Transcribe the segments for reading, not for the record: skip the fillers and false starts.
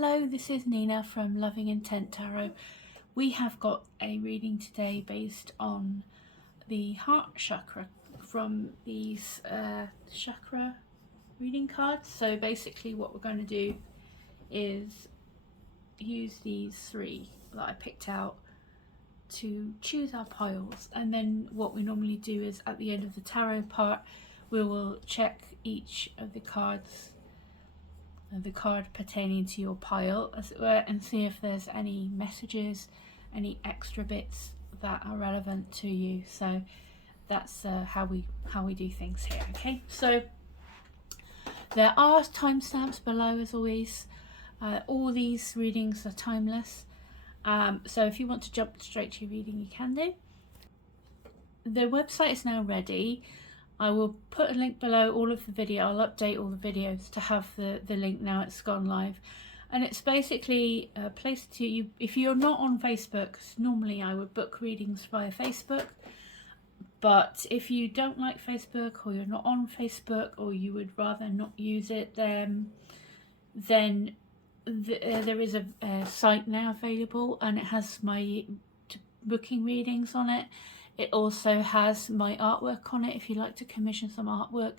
Hello, this is Nina from Loving Intent Tarot. We have got a reading today based on the heart chakra from these chakra reading cards. So basically what we're going to do is use these three that I picked out to choose our piles, and then what we normally do is at the end of the tarot part we will check each of the cards, the card pertaining to your pile as it were, and see if there's any messages, any extra bits that are relevant to you. So that's how we do things here. Okay, so there are timestamps below as always. All these readings are timeless, so if you want to jump straight to your reading you can do. The website is now ready. I will put a link below all of the video. I'll update all the videos to have the link now. It's gone live, and it's basically a place to you if you're not on Facebook. Normally I would book readings via Facebook, but if you don't like Facebook, or you're not on Facebook, or you would rather not use it, then there is a site now available, and it has my booking readings on it. It also has my artwork on it if you'd like to commission some artwork,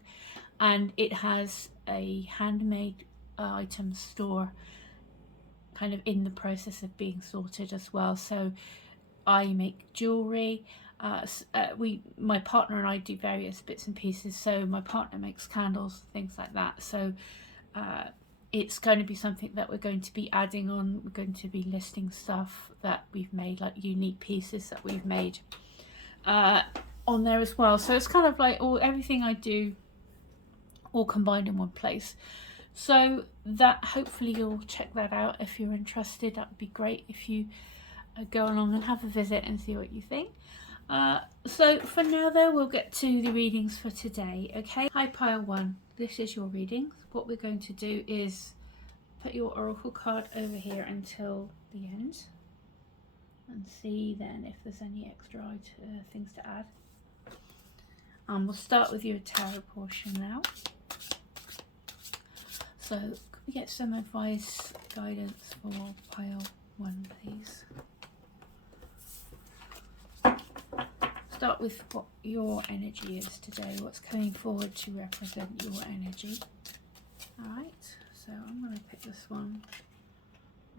and it has a handmade items store kind of in the process of being sorted as well. So I make jewellery. My partner and I do various bits and pieces. So my partner makes candles, things like that. So it's going to be something that we're going to be adding on. We're going to be listing stuff that we've made, like unique pieces that we've made on there as well. So it's kind of like everything I do all combined in one place. So that, hopefully you'll check that out if you're interested. That would be great if you go along and have a visit and see what you think. So for now though, we'll get to the readings for today. Okay, hi pile one, this is your readings. What we're going to do is put your oracle card over here until the end and see then if there's any extra things to add. We'll start with your tarot portion now. So could we get some advice, guidance for pile one, please? Start with what your energy is today, what's coming forward to represent your energy. Alright, so I'm going to pick this one.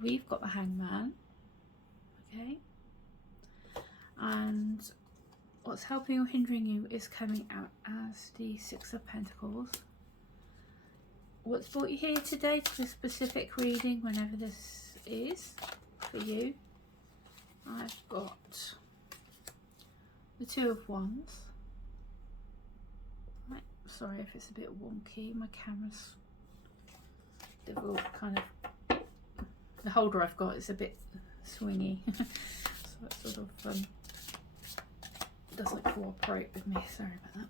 We've got the Hangman. Okay, and what's helping or hindering you is coming out as the Six of Pentacles. What's brought you here today to this specific reading, whenever this is for you? I've got the Two of Wands. Right, sorry if it's a bit wonky, my camera's difficult, kind of, the holder I've got is a bit swingy. So it sort of doesn't cooperate with me, sorry about that.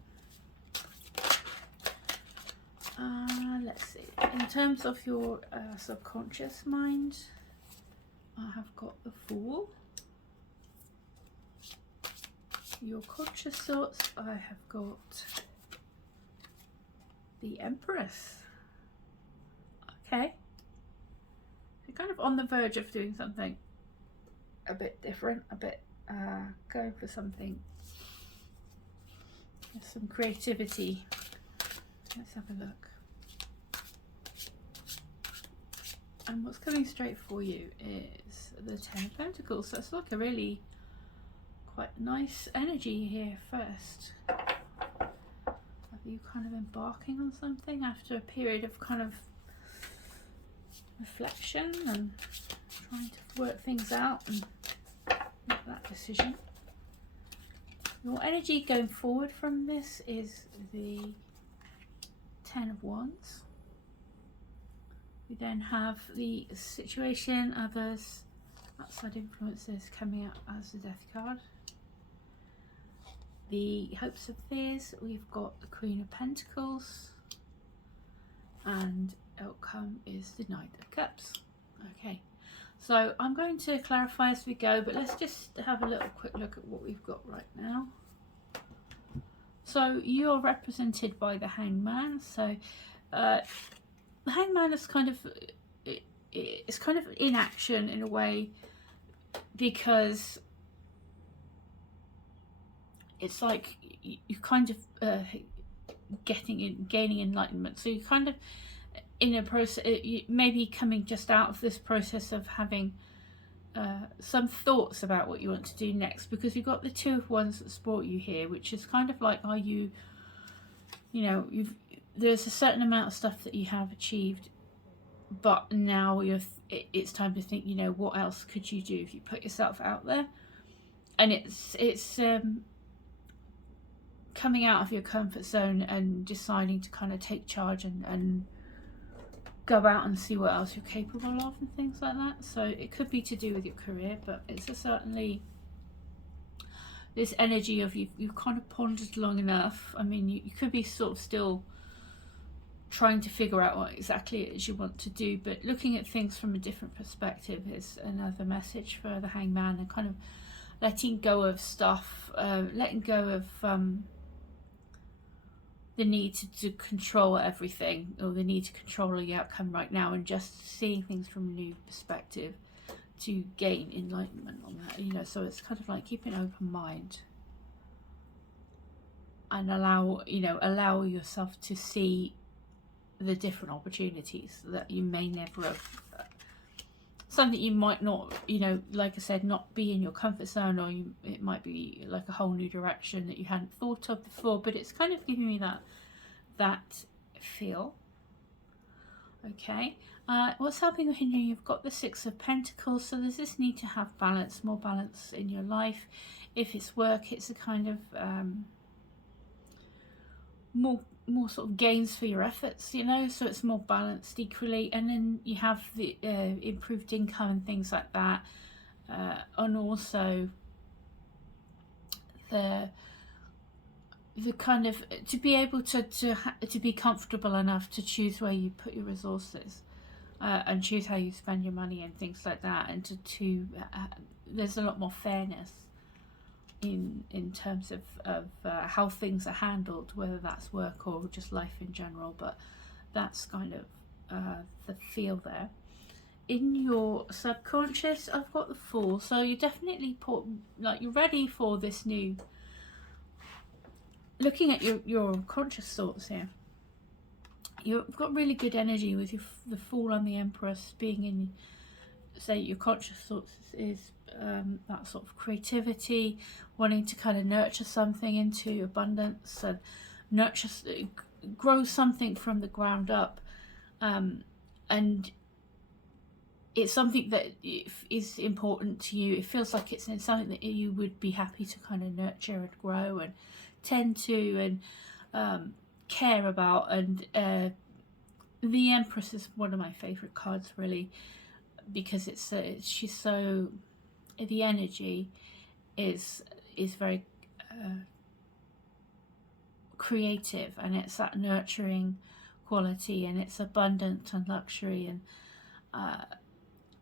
Let's see, in terms of your subconscious mind, I have got the Fool. Your conscious thoughts, I have got the Empress. Okay, you're kind of on the verge of doing something a bit different, a bit going for something, some creativity. Let's have a look. And what's coming straight for you is the Ten of Pentacles. So it's like a really quite nice energy here first. Are you kind of embarking on something after a period of kind of reflection and trying to work things out and make that decision? Your energy going forward from this is the Ten of Wands. We then have the situation, others, outside influences coming out as the Death card. The hopes and fears, we've got the Queen of Pentacles, and outcome is the Knight of Cups. Okay, so I'm going to clarify as we go, but let's just have a little quick look at what we've got right now. So you're represented by the Hangman. So the Hangman is kind of it's kind of inaction in a way, because it's like you kind of gaining enlightenment. So you kind of in a process, maybe coming just out of this process of having some thoughts about what you want to do next, because you've got the Two of Wands that support you here, which is kind of like, are you, there's a certain amount of stuff that you have achieved, but now it's time to think, what else could you do if you put yourself out there? And it's coming out of your comfort zone and deciding to kind of take charge and go out and see what else you're capable of and things like that. So it could be to do with your career, but it's certainly this energy of you've kind of pondered long enough. I mean, you could be sort of still trying to figure out what exactly it is you want to do, but looking at things from a different perspective is another message for the Hangman, and kind of letting go of stuff, letting go of the need to control everything, or the need to control the outcome right now, and just seeing things from a new perspective to gain enlightenment on that. So it's kind of like keep an open mind and allow yourself to see the different opportunities that you may never have, something you might not, like I said, not be in your comfort zone, or it might be like a whole new direction that you hadn't thought of before, but it's kind of giving me that feel. Okay, what's helping or hindering? You've got the Six of Pentacles, so there's this need to have balance, more balance in your life. If it's work, it's a kind of more sort of gains for your efforts, so it's more balanced equally. And then you have the improved income and things like that, and also the kind of to be able to be comfortable enough to choose where you put your resources, and choose how you spend your money and things like that, and to there's a lot more fairness in terms of how things are handled, whether that's work or just life in general. But that's kind of the feel there. In your subconscious, I've got the Fool, so you're definitely you're ready for this new, looking at your conscious thoughts here. You've got really good energy with the Fool and the Empress being in, say, your conscious thoughts is that sort of creativity, wanting to kind of nurture something into abundance and grow something from the ground up, and it's something that is important to you. It feels like it's something that you would be happy to kind of nurture and grow and tend to and care about. And the Empress is one of my favorite cards, really, because she's so, the energy is very creative, and it's that nurturing quality, and it's abundant and luxury and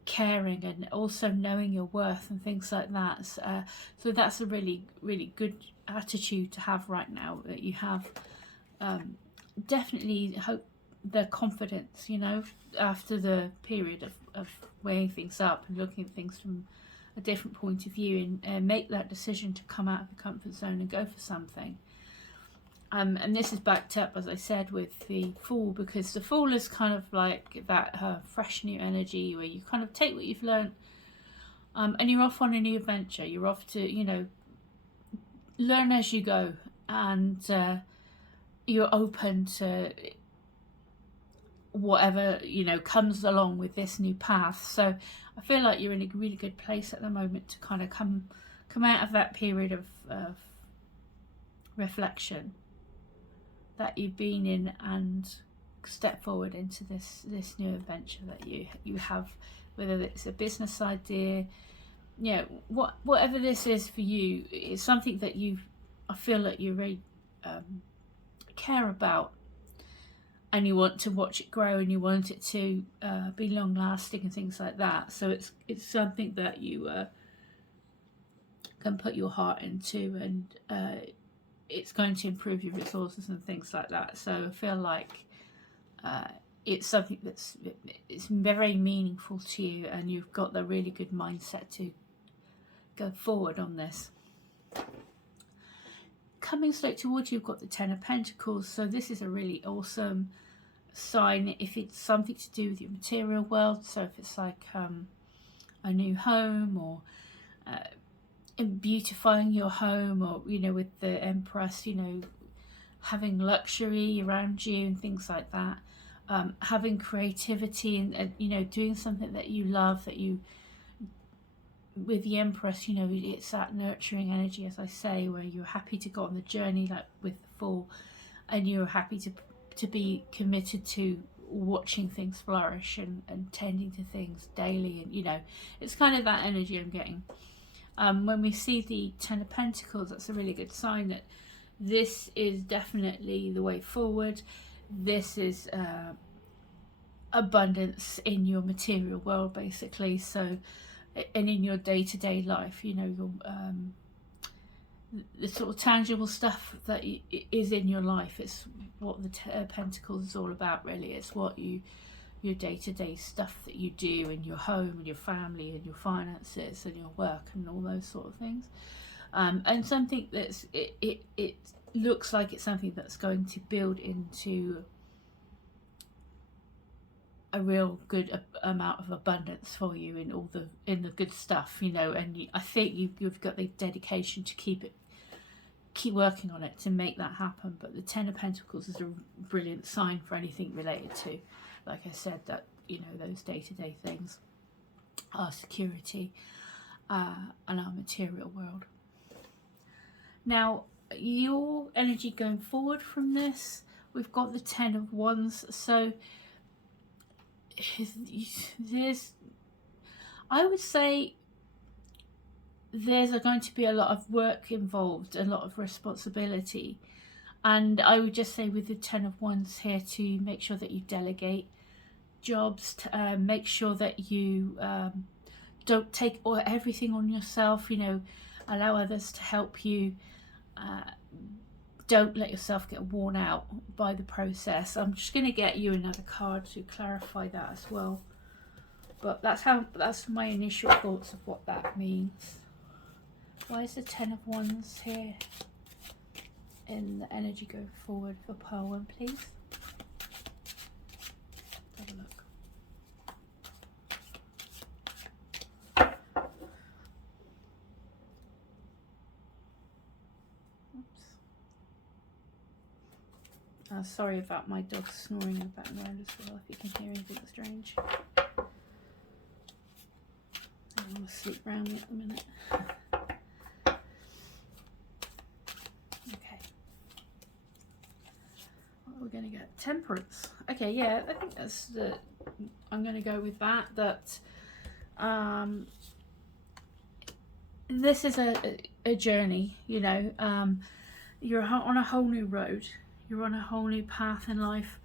caring, and also knowing your worth and things like that. So that's a really, really good attitude to have right now, that you have definitely hope, the confidence, after the period of weighing things up and looking at things from a different point of view, and make that decision to come out of the comfort zone and go for something. And this is backed up, as I said, with the Fool, because the Fool is kind of like that fresh new energy where you kind of take what you've learned, and you're off on a new adventure. You're off to, learn as you go, and you're open to whatever comes along with this new path. So I feel like you're in a really good place at the moment to kind of come out of that period of reflection that you've been in, and step forward into this new adventure that you have, whether it's a business idea, whatever this is for you. It's something that I feel that you really care about, and you want to watch it grow, and you want it to be long lasting and things like that. So it's something that you can put your heart into, and it's going to improve your resources and things like that. So I feel like it's something it's very meaningful to you, and you've got the really good mindset to go forward on this. Coming straight towards you, you've got the Ten of Pentacles. So this is a really awesome sign if it's something to do with your material world. So if it's like a new home, or beautifying your home, or with the Empress, having luxury around you and things like that, having creativity and doing something that you love, that you, with the Empress, it's that nurturing energy, as I say, where you're happy to go on the journey, like with the Fool, and you're happy to be committed to watching things flourish and tending to things daily, and it's kind of that energy I'm getting. When we see the Ten of Pentacles, that's a really good sign that this is definitely the way forward. This is abundance in your material world, basically. So, and in your day-to-day life, your the sort of tangible stuff that is in your life. It's what the Pentacles is all about, really. It's what your day-to-day stuff that you do in your home and your family and your finances and your work and all those sort of things. And something that's it looks like it's something that's going to build into a real good amount of abundance for you in the good stuff, and I think you've got the dedication to keep working on it to make that happen. But the Ten of Pentacles is a brilliant sign for anything related to, like I said, that those day-to-day things, our security, and our material world. Now, your energy going forward from this, we've got the Ten of Wands. So I would say there's going to be a lot of work involved, a lot of responsibility, and I would just say with the Ten of Wands here to make sure that you delegate jobs, to make sure that you don't take everything on yourself, allow others to help you. Don't let yourself get worn out by the process. I'm just going to get you another card to clarify that as well. But that's my initial thoughts of what that means. Why is the Ten of Wands here in the energy going forward for pile 1, please? Have a look. Sorry about my dog snoring in the background as well, if you can hear anything strange. I'm going to sleep around me at the minute. Okay. What are we going to get? Temperance. Okay, yeah, I think I'm going to go with that. This is a journey, you're on a whole new road. You're on a whole new path in life,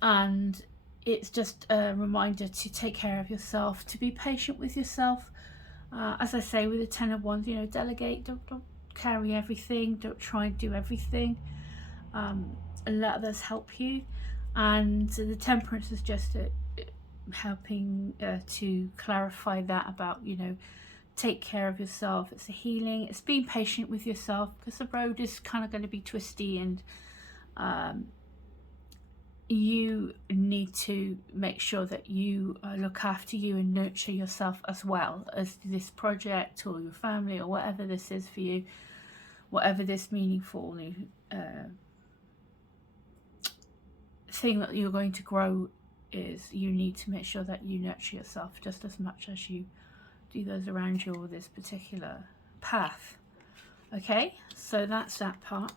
and it's just a reminder to take care of yourself, to be patient with yourself. As I say, with the Ten of Wands, delegate, don't carry everything, don't try and do everything, let others help you. And the Temperance is just helping to clarify that about, take care of yourself. It's a healing, it's being patient with yourself, because the road is kind of going to be twisty, and you need to make sure that you look after you and nurture yourself as well as this project or your family or whatever this is for you, whatever this meaningful thing that you're going to grow is. You need to make sure that you nurture yourself just as much as you do those around you or this particular path. Okay, so that's that part.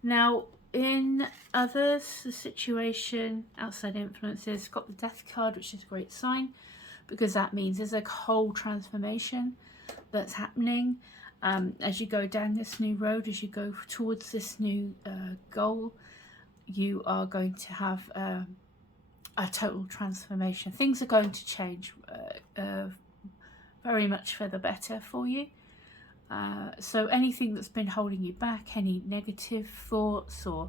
Now, in others, the situation, outside influences, got the Death card, which is a great sign, because that means there's a whole transformation that's happening as you go down this new road, as you go towards this new goal. You are going to have a total transformation. Things are going to change very much for the better for you. So anything that's been holding you back, any negative thoughts or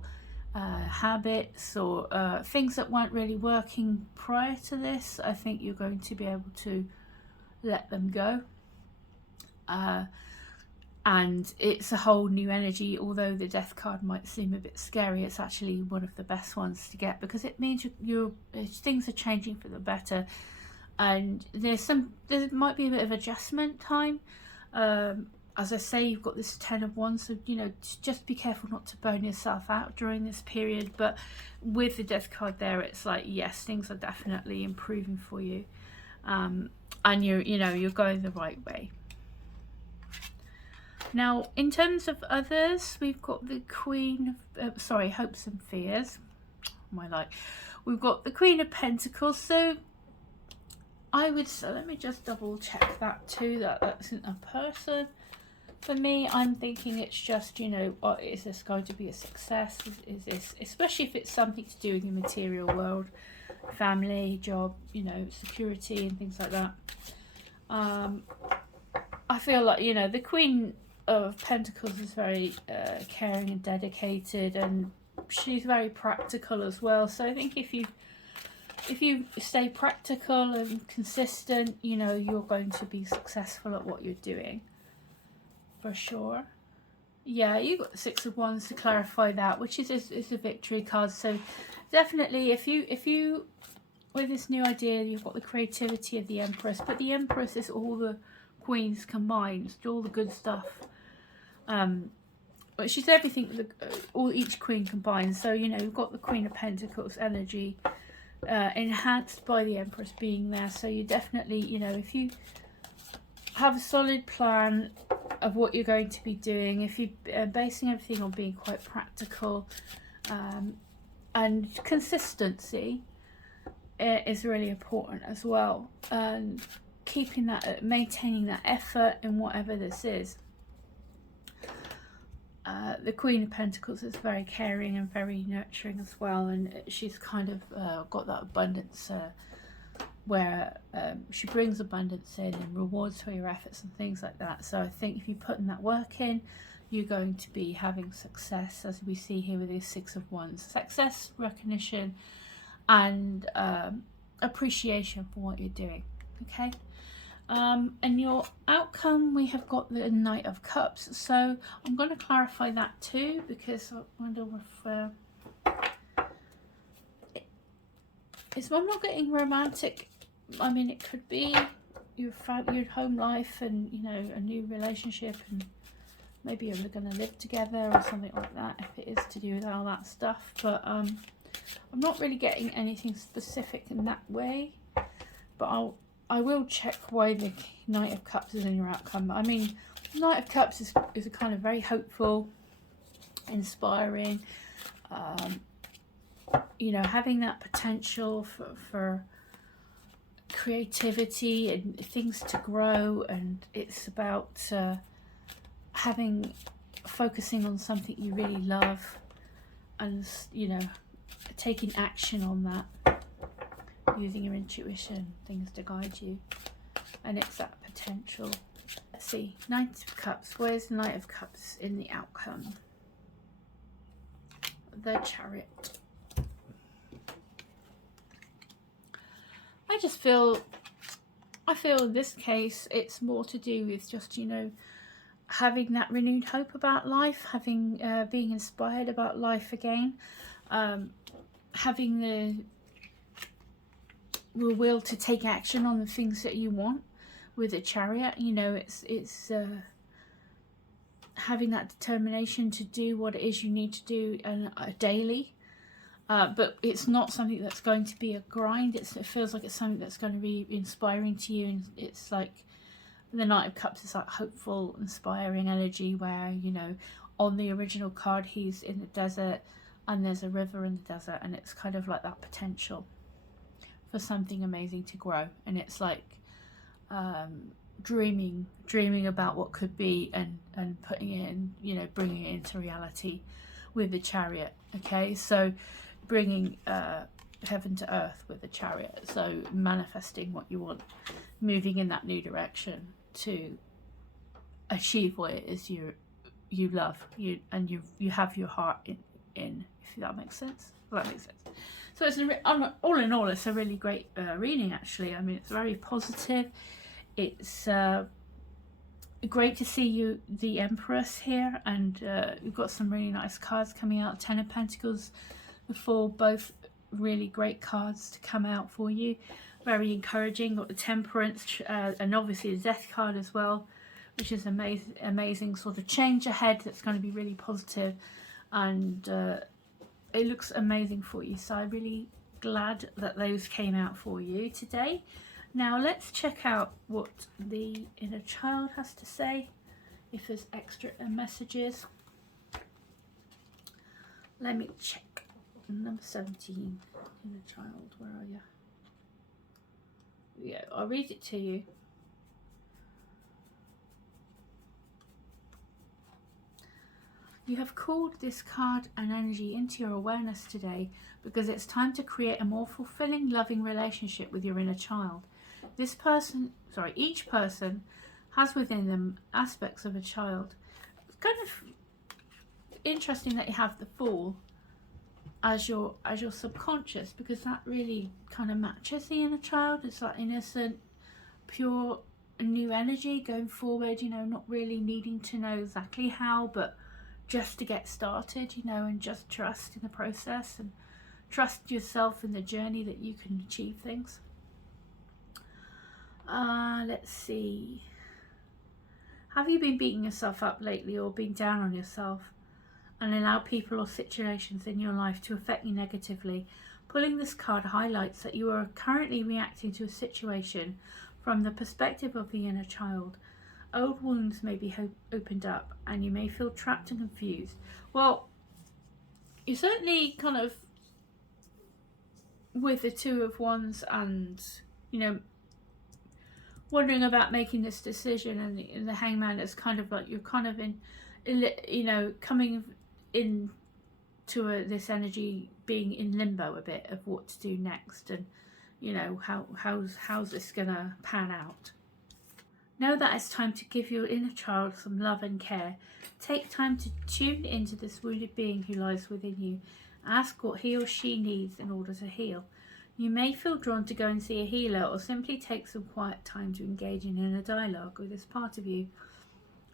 habits or things that weren't really working prior to this. I think you're going to be able to let them go. And it's a whole new energy. Although the death card might seem a bit scary, it's actually one of the best ones to get, because it means things are changing for the better, and there might be a bit of adjustment time. As I say, you've got this 10 of Wands, so just be careful not to burn yourself out during this period. But with the death card there, it's like, yes, things are definitely improving for you, and you're going the right way. Now, in terms of others, we've got the Queen of, Hopes and Fears. We've got the Queen of Pentacles. So let me just double check that too, that isn't a person. For me, I'm thinking it's just, is this going to be a success? Is this, especially if it's something to do with the material world, family, job, security and things like that. I feel like, the Queen of Pentacles is very caring and dedicated, and she's very practical as well. So I think if you stay practical and consistent, you're going to be successful at what you're doing, for sure. Yeah, you got the Six of Wands to clarify that, which is a victory card. So definitely, if you with this new idea, you've got the creativity of the Empress, but the Empress is all the queens combined, all the good stuff. But she's everything, each queen combined. So you've got the Queen of Pentacles energy enhanced by the Empress being there. So you definitely, if you have a solid plan of what you're going to be doing, if you're basing everything on being quite practical, and consistency is really important as well, and maintaining that effort in whatever this is. The Queen of Pentacles is very caring and very nurturing as well, and she's kind of got that abundance where she brings abundance in and rewards for your efforts and things like that. So I think if you put in that work in, you're going to be having success, as we see here with the Six of Wands. Success, recognition, and appreciation for what you're doing. Okay. And your outcome, we have got the Knight of Cups. So I'm going to clarify that too, because I wonder if I'm not getting romantic. I mean, it could be your home life and a new relationship, and maybe you're going to live together or something like that, if it is to do with all that stuff. But I'm not really getting anything specific in that way, but I will check why the Knight of Cups is in your outcome. I mean, Knight of Cups is a kind of very hopeful, inspiring, having that potential for creativity and things to grow, and it's about focusing on something you really love, and taking action on that, using your intuition, things to guide you, and it's that potential. Let's see, Knight of Cups. Where's the Knight of Cups in the outcome? The Chariot. I feel in this case it's more to do with just having that renewed hope about life, being inspired about life again, having the will to take action on the things that you want with a Chariot. It's having that determination to do what it is you need to do daily, but it's not something that's going to be a grind. It feels like it's something that's going to be inspiring to you, and it's like the Knight of Cups is like hopeful, inspiring energy where on the original card he's in the desert and there's a river in the desert, and it's kind of like that potential for something amazing to grow, and it's like dreaming about what could be, and putting it in, bringing it into reality with the Chariot. Okay, so bringing heaven to earth with the Chariot, so manifesting what you want, moving in that new direction to achieve what it is you love, and you have your heart in, if that makes sense. Well, that makes sense. So it's all in all, it's a really great reading, actually. I mean, it's very positive. It's great to see you, the Empress, here, and you've got some really nice cards coming out. Ten of Pentacles before, both really great cards to come out for you. Very encouraging. Got the Temperance and obviously the Death card as well, which is amazing sort of change ahead that's going to be really positive, and it looks amazing for you. So I'm really glad that those came out for you today. Now let's check out what the inner child has to say, if there's extra messages. Let me check. Number 17, inner child, where are you? Yeah, I'll read it to you. You have called this card and energy into your awareness today because it's time to create a more fulfilling, loving relationship with your inner child. Each person has within them aspects of a child. It's kind of interesting that you have the Fool as your subconscious, because that really kind of matches the inner child. It's that innocent, pure, new energy going forward, you know, not really needing to know exactly how, but just to get started, you know, and just trust in the process and trust yourself in the journey that you can achieve things. Let's see. Have you been beating yourself up lately or been down on yourself and allow people or situations in your life to affect you negatively? Pulling this card highlights that you are currently reacting to a situation from the perspective of the inner child. Old wounds may be opened up and you may feel trapped and confused. Well, you certainly kind of, with the Two of Wands and, you know, wondering about making this decision, and the Hangman is kind of like you're kind of in, you know, coming in to this energy, being in limbo a bit of what to do next, and you know, how's this gonna pan out. Know that it's time to give your inner child some love and care. Take time to tune into this wounded being who lies within you. Ask what he or she needs in order to heal. You may feel drawn to go and see a healer, or simply take some quiet time to engage in inner dialogue with this part of you.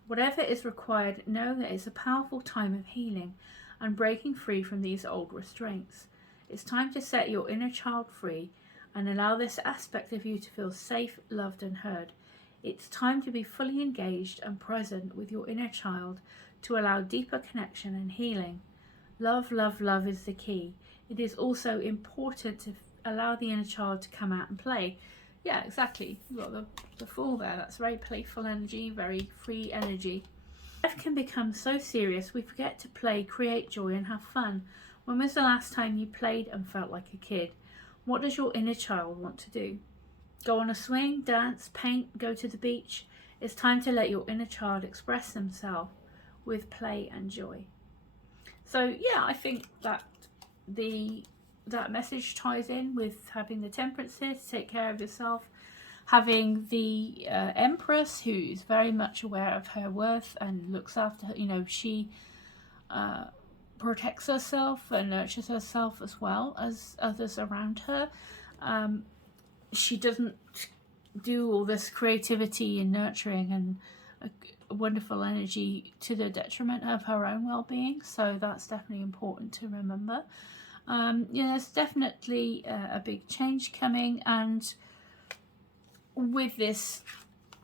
Whatever is required, know that it's a powerful time of healing and breaking free from these old restraints. It's time to set your inner child free and allow this aspect of you to feel safe, loved and heard. It's time to be fully engaged and present with your inner child to allow deeper connection and healing. Love, love, love is the key. It is also important to allow the inner child to come out and play. Yeah, exactly. You've got the Fool there. That's very playful energy, very free energy. Life can become so serious we forget to play, create joy and have fun. When was the last time you played and felt like a kid? What does your inner child want to do? Go on a swing, dance, paint, go to the beach. It's time to let your inner child express themselves with play and joy. So yeah, I think that that message ties in with having the Temperance here to take care of yourself, having the Empress, who's very much aware of her worth and looks after her. You know, she protects herself and nurtures herself as well as others around her. She doesn't do all this creativity and nurturing and a wonderful energy to the detriment of her own well-being. So that's definitely important to remember. You know, there's definitely a big change coming, and with this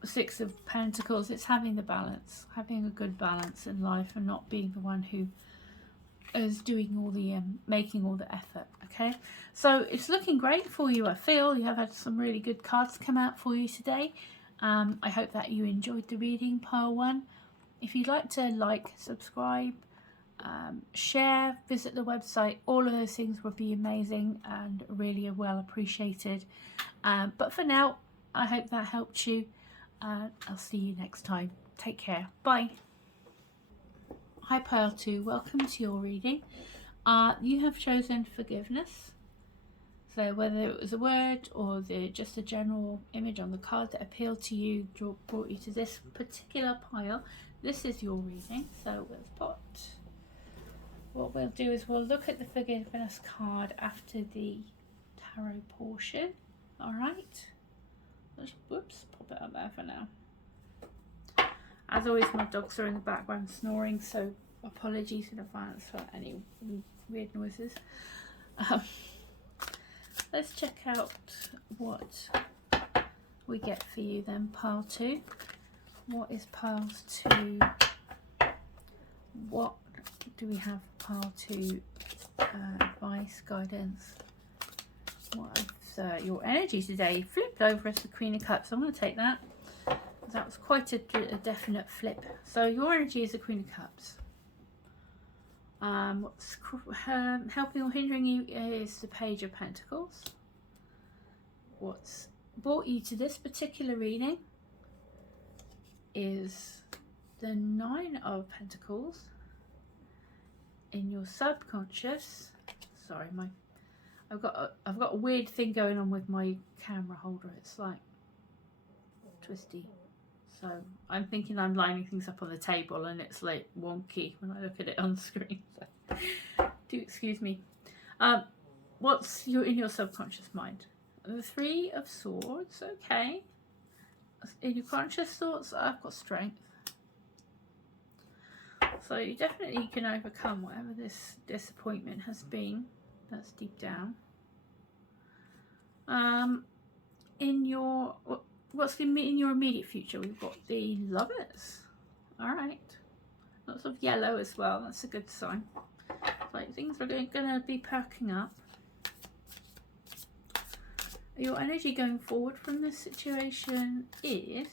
Six of Pentacles, it's having the balance, having a good balance in life and not being the one who is doing all the making all the effort. Okay, so it's looking great for you. I feel you have had some really good cards come out for you today. I hope that you enjoyed the reading, pile one. If you'd like to like, subscribe, share, visit the website, all of those things would be amazing and really well appreciated. But for now, I hope that helped you. I'll see you next time. Take care. Bye. Hi Pile 2, welcome to your reading. You have chosen forgiveness. So whether it was a word or just a general image on the card that appealed to you, brought you to this particular pile, this is your reading. So we'll put what we'll do is we'll look at the forgiveness card after the tarot portion. All right. Let's, whoops, pop it up there for now. As always, my dogs are in the background snoring, so apologies in advance for any weird noises. Let's check out what we get for you then, pile 2. What is pile 2? What do we have for pile 2? Advice, guidance. What is your energy today? Flipped over as the Queen of Cups. I'm going to take that. That was quite a definite flip. So your energy is the Queen of Cups. What's helping or hindering you is the Page of Pentacles. What's brought you to this particular reading is the 9 of Pentacles in your subconscious. Sorry, I've got a weird thing going on with my camera holder. It's like twisty. So I'm thinking I'm lining things up on the table and it's like wonky when I look at it on screen. So do excuse me. What's in your subconscious mind? The 3 of Swords. Okay. In your conscious thoughts, I've got strength. So you definitely can overcome whatever this disappointment has been. That's deep down. In your what's in your immediate future, we've got the Lovers. All right, lots of yellow as well. That's a good sign. Like things are going to be perking up. Your energy going forward from this situation is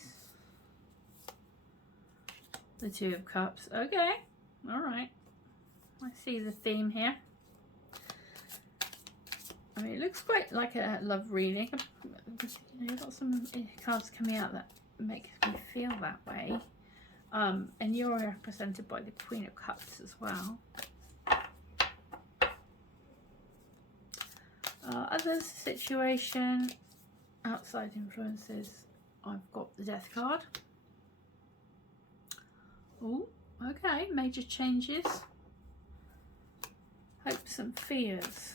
the 2 of Cups. Okay, all right. I see the theme here. I mean, it looks quite like a love reading. You've got some cards coming out that make me feel that way. And you're represented by the Queen of Cups as well. Others, situation, outside influences. I've got the Death card. Oh, okay, major changes. Hopes and fears.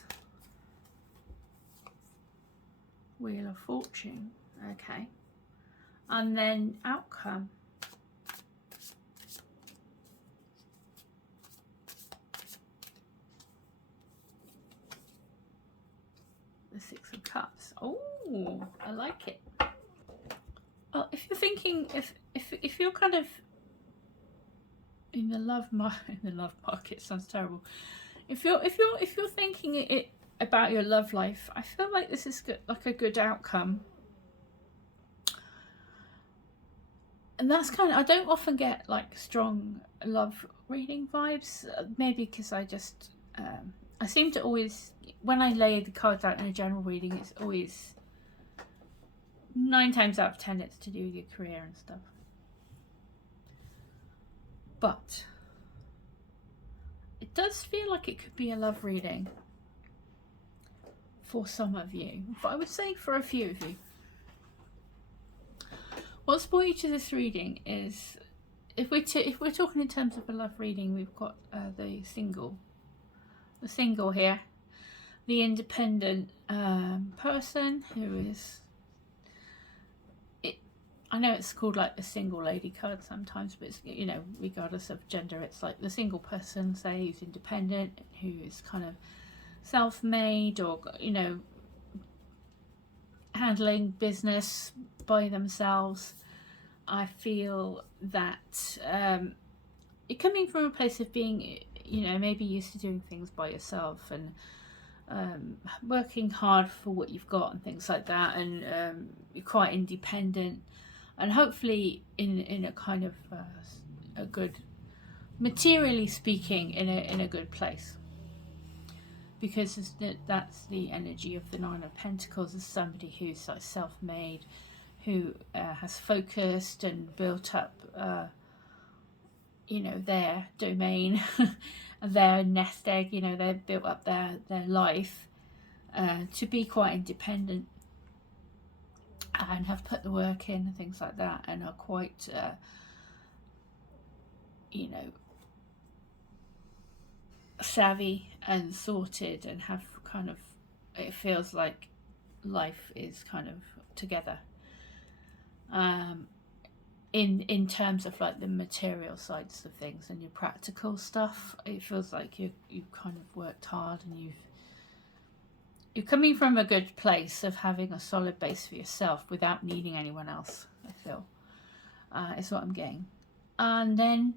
Wheel of Fortune. Okay. And then outcome. The 6 of Cups. Oh, I like it. Well, if you're thinking, if you're kind of in the love market, sounds terrible. If you're thinking it about your love life, I feel like this is good, like a good outcome. And that's kind of, I don't often get like strong love reading vibes, maybe because I just I seem to always, when I lay the cards out in a general reading, it's always 9 times out of 10 it's to do with your career and stuff. But it does feel like it could be a love reading for some of you, but I would say for a few of you. What's brought you to this reading is, if we're talking in terms of a love reading, we've got the single here, the independent person who is. I know it's called like the single lady card sometimes, but it's, you know, regardless of gender, it's like the single person, say, who's independent, who is kind of self-made, or, you know, handling business by themselves. I feel that you're coming from a place of being, you know, maybe used to doing things by yourself and working hard for what you've got and things like that, and you're quite independent, and hopefully in a kind of a good, materially speaking, in a good place. Because that's the energy of the 9 of Pentacles, as somebody who's like self-made, who has focused and built up, you know, their domain, their nest egg. You know, they've built up their life to be quite independent, and have put the work in and things like that, and are quite, you know, savvy and sorted and have kind of, it feels like life is kind of together. In terms of like the material sides of things and your practical stuff, it feels like you've kind of worked hard and you're coming from a good place of having a solid base for yourself without needing anyone else, I feel. Is what I'm getting. And then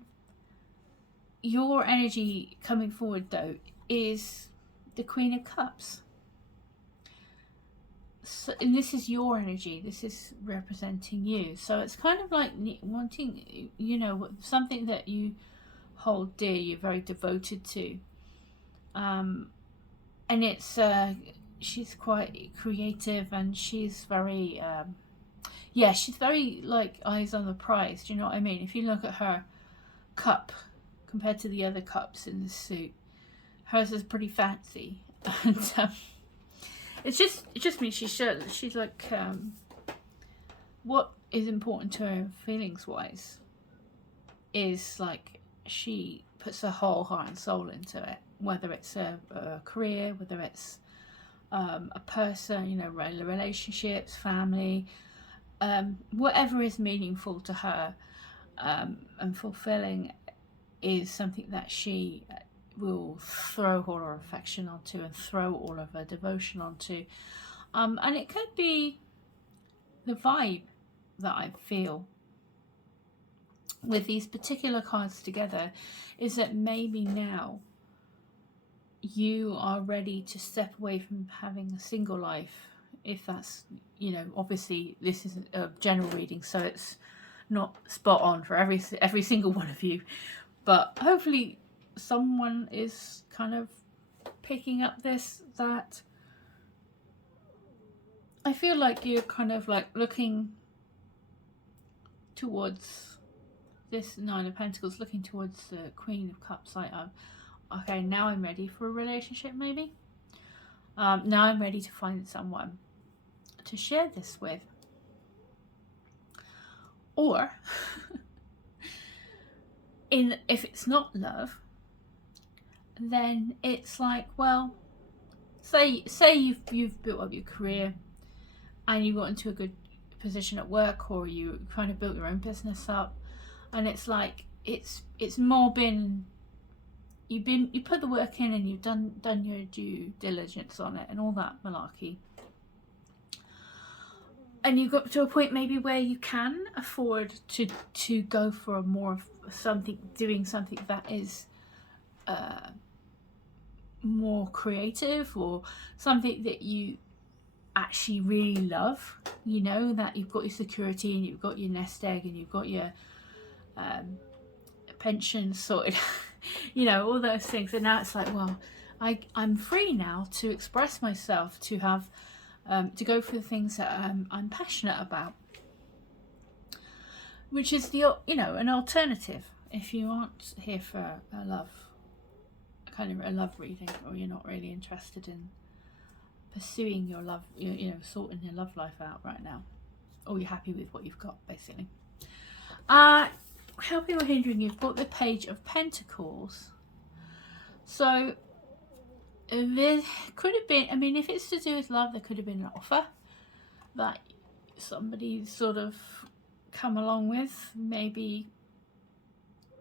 your energy coming forward, though, is the Queen of Cups. So, and this is your energy. This is representing you. So it's kind of like wanting, you know, something that you hold dear, you're very devoted to. And it's, she's quite creative, and she's very, yeah, she's very like eyes on the prize. Do you know what I mean? If you look at her cup compared to the other cups in the suit, hers is pretty fancy. And it just means she's like, what is important to her feelings wise is like she puts her whole heart and soul into it, whether it's a career, whether it's a person, you know, relationships, family, whatever is meaningful to her and fulfilling is something that she will throw all her affection onto and throw all of her devotion onto. And it could be the vibe that I feel with these particular cards together is that maybe now you are ready to step away from having a single life. If that's, you know, obviously this is a general reading, so it's not spot on for every single one of you, but hopefully someone is kind of picking up this, that I feel like you're kind of like looking towards this Nine of Pentacles, looking towards the Queen of Cups, like, okay, now I'm ready for a relationship, maybe. Now I'm ready to find someone to share this with. Or if it's not love, then it's like, well, say you've built up your career and you got into a good position at work, or you kind of built your own business up, and it's like it's more been you put the work in and you've done your due diligence on it and all that malarkey, and you got to a point maybe where you can afford to go for a more of something, doing something that is more creative, or something that you actually really love, you know, that you've got your security and you've got your nest egg and you've got your pension sorted, you know, all those things. And now it's like, well, I'm free now to express myself, to have to go for the things that I'm passionate about, which is the, you know, an alternative if you aren't here for a love, kind of a love reading, or you're not really interested in pursuing your love, you know, sorting your love life out right now, or you're happy with what you've got, basically. Helping or hindering, you've got the Page of Pentacles. So there could have been, I mean, if it's to do with love, there could have been an offer that somebody sort of come along with. Maybe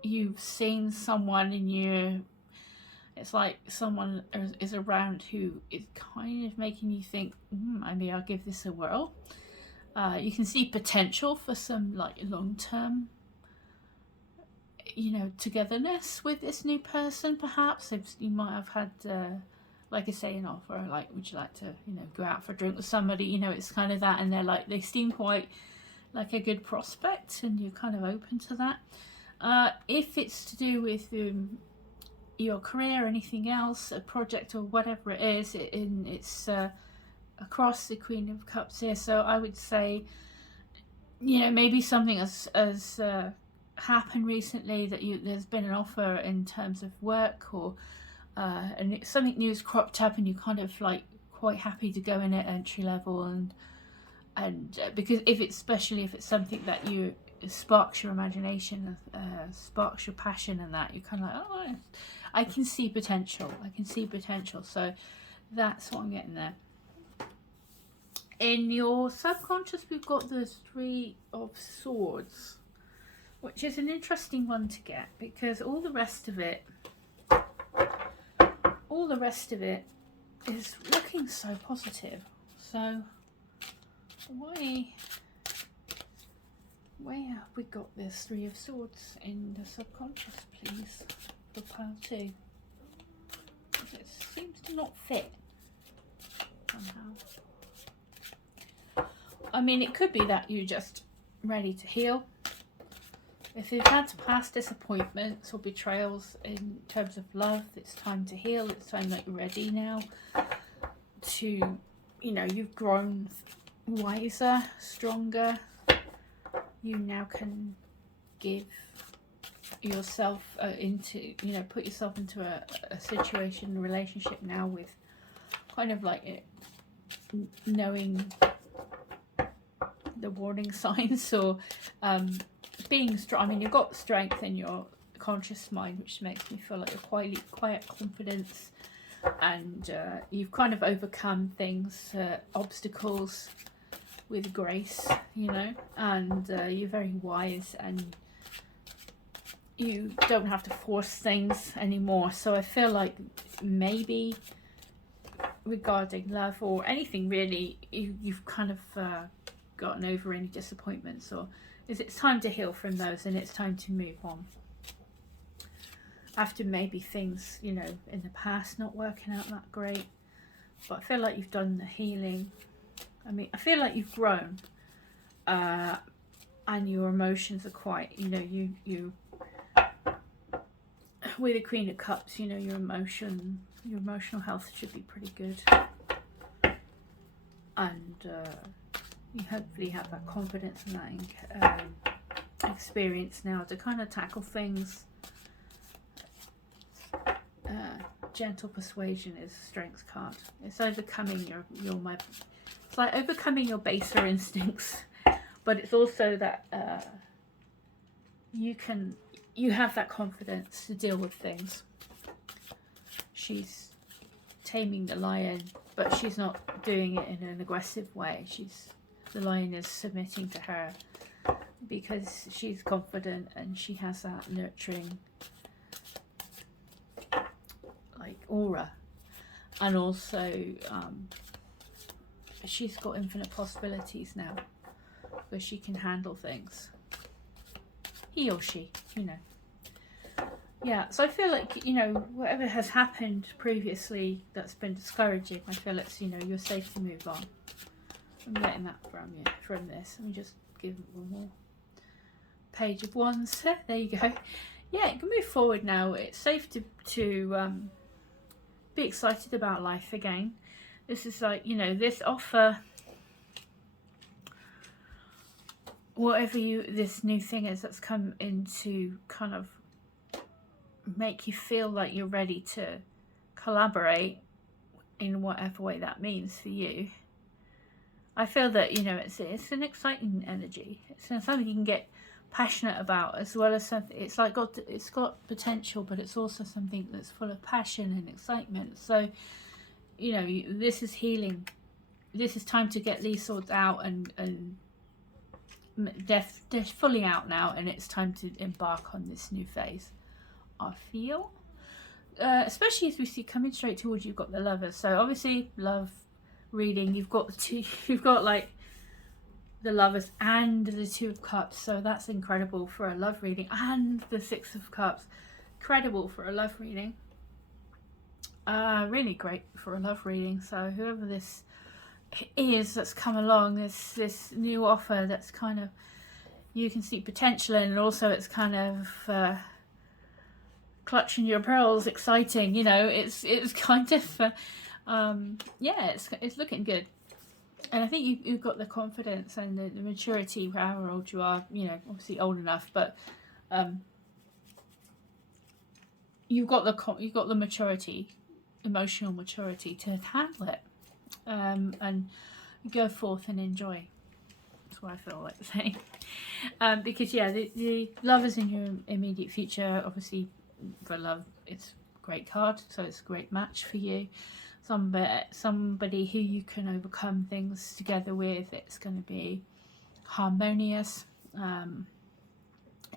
you've seen someone in your, it's like someone is around who is kind of making you think, maybe I'll give this a whirl. You can see potential for some like long-term, you know, togetherness with this new person. Perhaps you might have had, like I say, an offer, like, would you like to, you know, go out for a drink with somebody, you know, it's kind of that, and they're like, they seem quite like a good prospect, and you're kind of open to that. If it's to do with your career or anything else, a project or whatever it is, it's across the Queen of Cups here. So I would say, you know, maybe something has happened recently that there's been an offer in terms of work, or and something new's cropped up and you're kind of like quite happy to go in at entry level, and And because especially if it's something that sparks your imagination, sparks your passion, and that you're kind of like, oh, I can see potential. So that's what I'm getting there. In your subconscious, we've got the Three of Swords, which is an interesting one to get, because all the rest of it is looking so positive. So why have we got this Three of Swords in the subconscious, please, for pile 2? Because it seems to not fit somehow. I mean, it could be that you're just ready to heal. If you've had past disappointments or betrayals in terms of love, it's time to heal. It's time that you're ready now to, you've grown wiser, stronger. You now can give yourself put yourself into a situation, a relationship now with kind of like knowing the warning signs, or being strong. I mean, you've got strength in your conscious mind, which makes me feel like you're quiet confidence, and you've kind of overcome things, obstacles with grace, and you're very wise, and you don't have to force things anymore. So I feel like maybe regarding love or anything really, you've kind of gotten over any disappointments, or it's time to heal from those, and it's time to move on after maybe things in the past not working out that great. But I feel like you've done the healing. I mean, I feel like you've grown, and your emotions are quite, you with the Queen of Cups, your emotional health should be pretty good, and you hopefully have that confidence and that experience now to kind of tackle things. Gentle persuasion is a strength card. It's overcoming it's like overcoming your baser instincts, but it's also that you have that confidence to deal with things. She's taming the lion, but she's not doing it in an aggressive way. The lion is submitting to her because she's confident, and she has that nurturing aura, and also she's got infinite possibilities now because she can handle things. He or she, yeah. So I feel like whatever has happened previously that's been discouraging, I feel it's you're safe to move on. I'm getting that from this. Let me just give it one more. Page of Wands. There you go. Yeah, you can move forward now. It's safe to be excited about life again. This is like, this offer, whatever this new thing is that's come in to kind of make you feel like you're ready to collaborate in whatever way that means for you. I feel that, it's an exciting energy. It's something you can get passionate about, as well as something it's got potential, but it's also something that's full of passion and excitement. So this is healing. This is time to get these swords out, and they're fully out now, and it's time to embark on this new phase, I feel. Especially as we see coming straight towards you, you've got the Lovers. So obviously love reading, you've got like the Lovers and the Two of Cups, so that's incredible for a love reading, and the Six of Cups, incredible for a love reading. Really great for a love reading. So whoever this is that's come along, this new offer that's kind of, you can see potential in, and also it's kind of clutching your pearls, exciting. It's kind of yeah, it's looking good. And I think you've got the confidence and the maturity, however old you are, obviously old enough, but you've got the maturity, emotional maturity to handle it, and go forth and enjoy. That's what I feel like saying. Because yeah, the lovers in your immediate future, obviously for love, it's a great card, so it's a great match for you. Somebody who you can overcome things together with. It's going to be harmonious.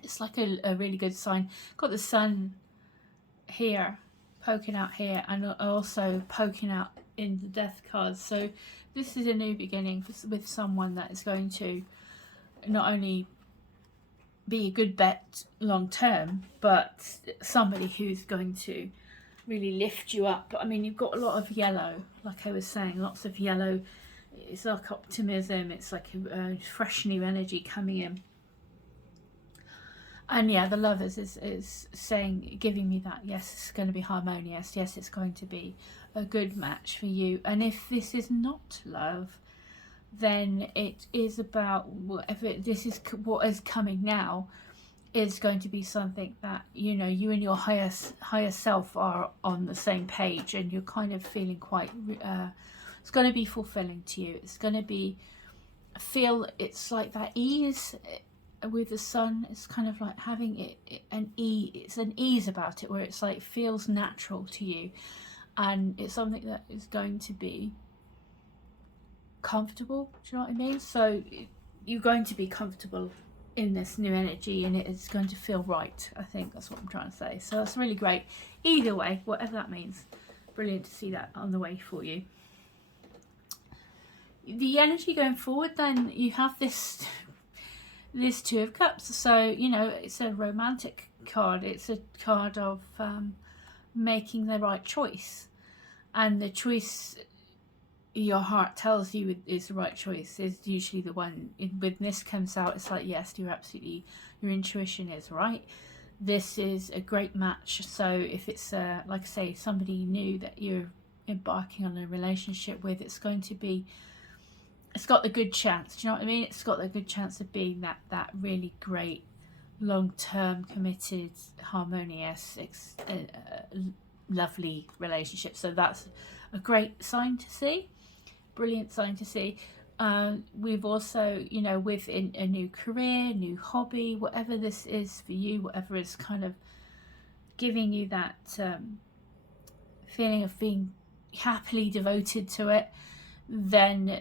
It's like a really good sign. Got the sun here, poking out here, and also poking out in the death card. So this is a new beginning with someone that is going to not only be a good bet long term, but somebody who's going to really lift you up. I mean, you've got a lot of yellow, like I was saying, lots of yellow. It's like optimism, it's like a fresh new energy coming in. And yeah, the lovers is saying, giving me that, yes, it's going to be harmonious, yes, it's going to be a good match for you. And if this is not love, then it is about whatever this is, what is coming now is going to be something that, you know, you and your higher self are on the same page, and you're kind of feeling quite it's going to be fulfilling to you. It's going to be it's like that ease with the sun. It's kind of like having it's an ease about it, where it's like feels natural to you, and it's something that is going to be comfortable. Do you know what I mean? So you're going to be comfortable in this new energy, and it is going to feel right. I think that's what I'm trying to say. So that's really great. Either way, whatever that means, brilliant to see that on the way for you. The energy going forward, then you have this Two of Cups. So, you know, it's a romantic card. It's a card of making the right choice, and the choice your heart tells you is the right choice is usually the one. When this comes out, it's like, yes, your intuition is right. This is a great match. So if it's like I say, somebody new that you're embarking on a relationship with, it's got the good chance. Do you know what I mean? It's got the good chance of being that really great, long-term, committed, harmonious, lovely relationship. So that's a great sign to see. Brilliant sign to see. We've also, you know, with a new career, new hobby, whatever this is for you, whatever is kind of giving you that feeling of being happily devoted to it, then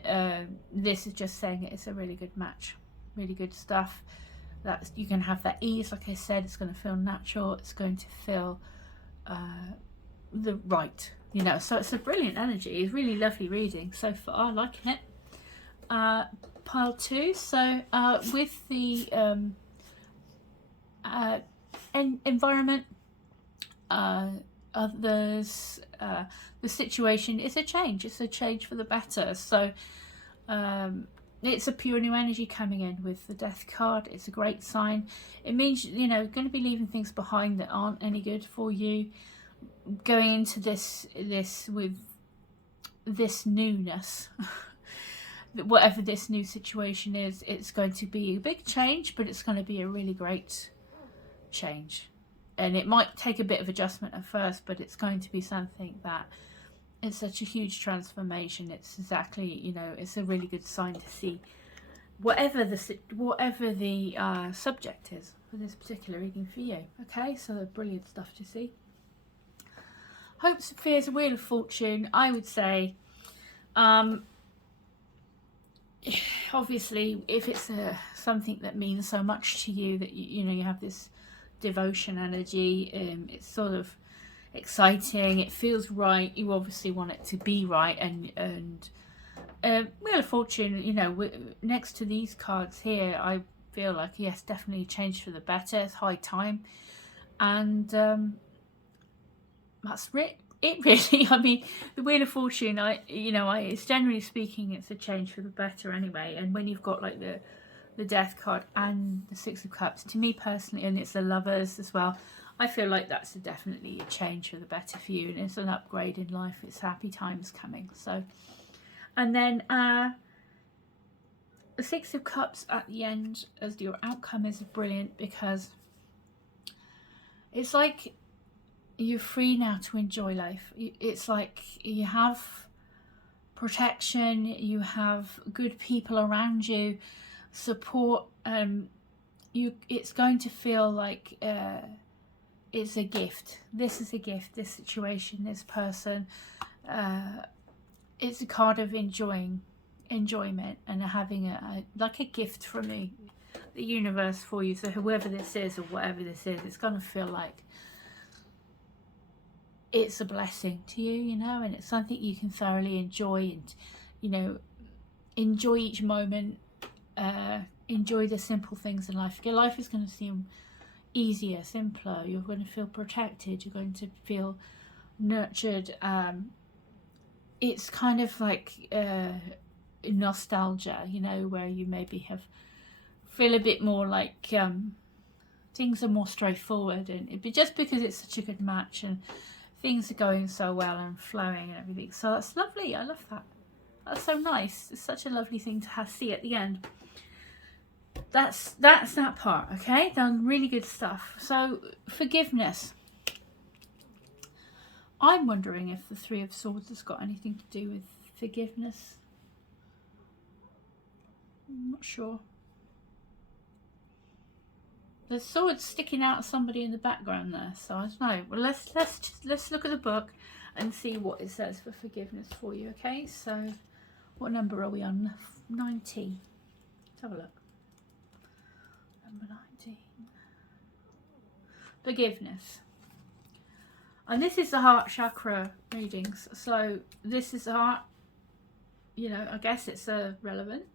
this is just saying it's a really good match, really good stuff. That you can have that ease, like I said. It's going to feel natural. It's going to feel the right, you know. So it's a brilliant energy. It's really lovely reading so far. Liking it. Pile 2. So with the environment, others, the situation is a change. It's a change for the better. So it's a pure new energy coming in with the Death card. It's a great sign. It means, you know, going to be leaving things behind that aren't any good for you. Going into this with this newness, whatever this new situation is, it's going to be a big change, but it's going to be a really great change. And it might take a bit of adjustment at first, but it's going to be something that it's such a huge transformation. It's exactly, you know, it's a really good sign to see whatever the subject is for this particular reading for you. Okay, so brilliant stuff to see. Hopes and Fears, Wheel of Fortune. I would say, obviously, if it's something that means so much to you that you know you have this devotion energy, it's sort of exciting. It feels right. You obviously want it to be right, and Wheel of Fortune. You know, next to these cards here, I feel like yes, definitely change for the better. It's high time, and that's it really. I mean, the Wheel of Fortune, it's generally speaking, it's a change for the better anyway. And when you've got like the Death card and the Six of Cups, to me personally, and it's the Lovers as well, I feel like that's definitely a change for the better for you, and it's an upgrade in life. It's happy times coming. So, and then the Six of Cups at the end as your outcome is brilliant, because it's like you're free now to enjoy life. It's like you have protection, you have good people around you, support. It's going to feel like it's a gift. This is a gift, this situation, this person. It's a card of enjoyment and having like a gift from the universe for you. So whoever this is or whatever this is, it's going to feel like it's a blessing to you, you know, and it's something you can thoroughly enjoy, and, you know, enjoy each moment, enjoy the simple things in life. Your life is going to seem easier, simpler. You're going to feel protected. You're going to feel nurtured. It's kind of like nostalgia, you know, where you maybe feel a bit more like things are more straightforward, and just because it's such a good match and things are going so well and flowing and everything. So that's lovely. I love that. That's so nice. It's such a lovely thing to see at the end. That's that part. Okay, done. Really good stuff. So forgiveness. I'm wondering if the Three of Swords has got anything to do with forgiveness. I'm not sure. There's swords sticking out of somebody in the background there, so I don't know. Well, let's look at the book and see what it says for forgiveness for you. Okay, so what number are we on? 19. Let's have a look. Number 19. Forgiveness. And this is the heart chakra readings. So this is the heart. You know, I guess it's relevant.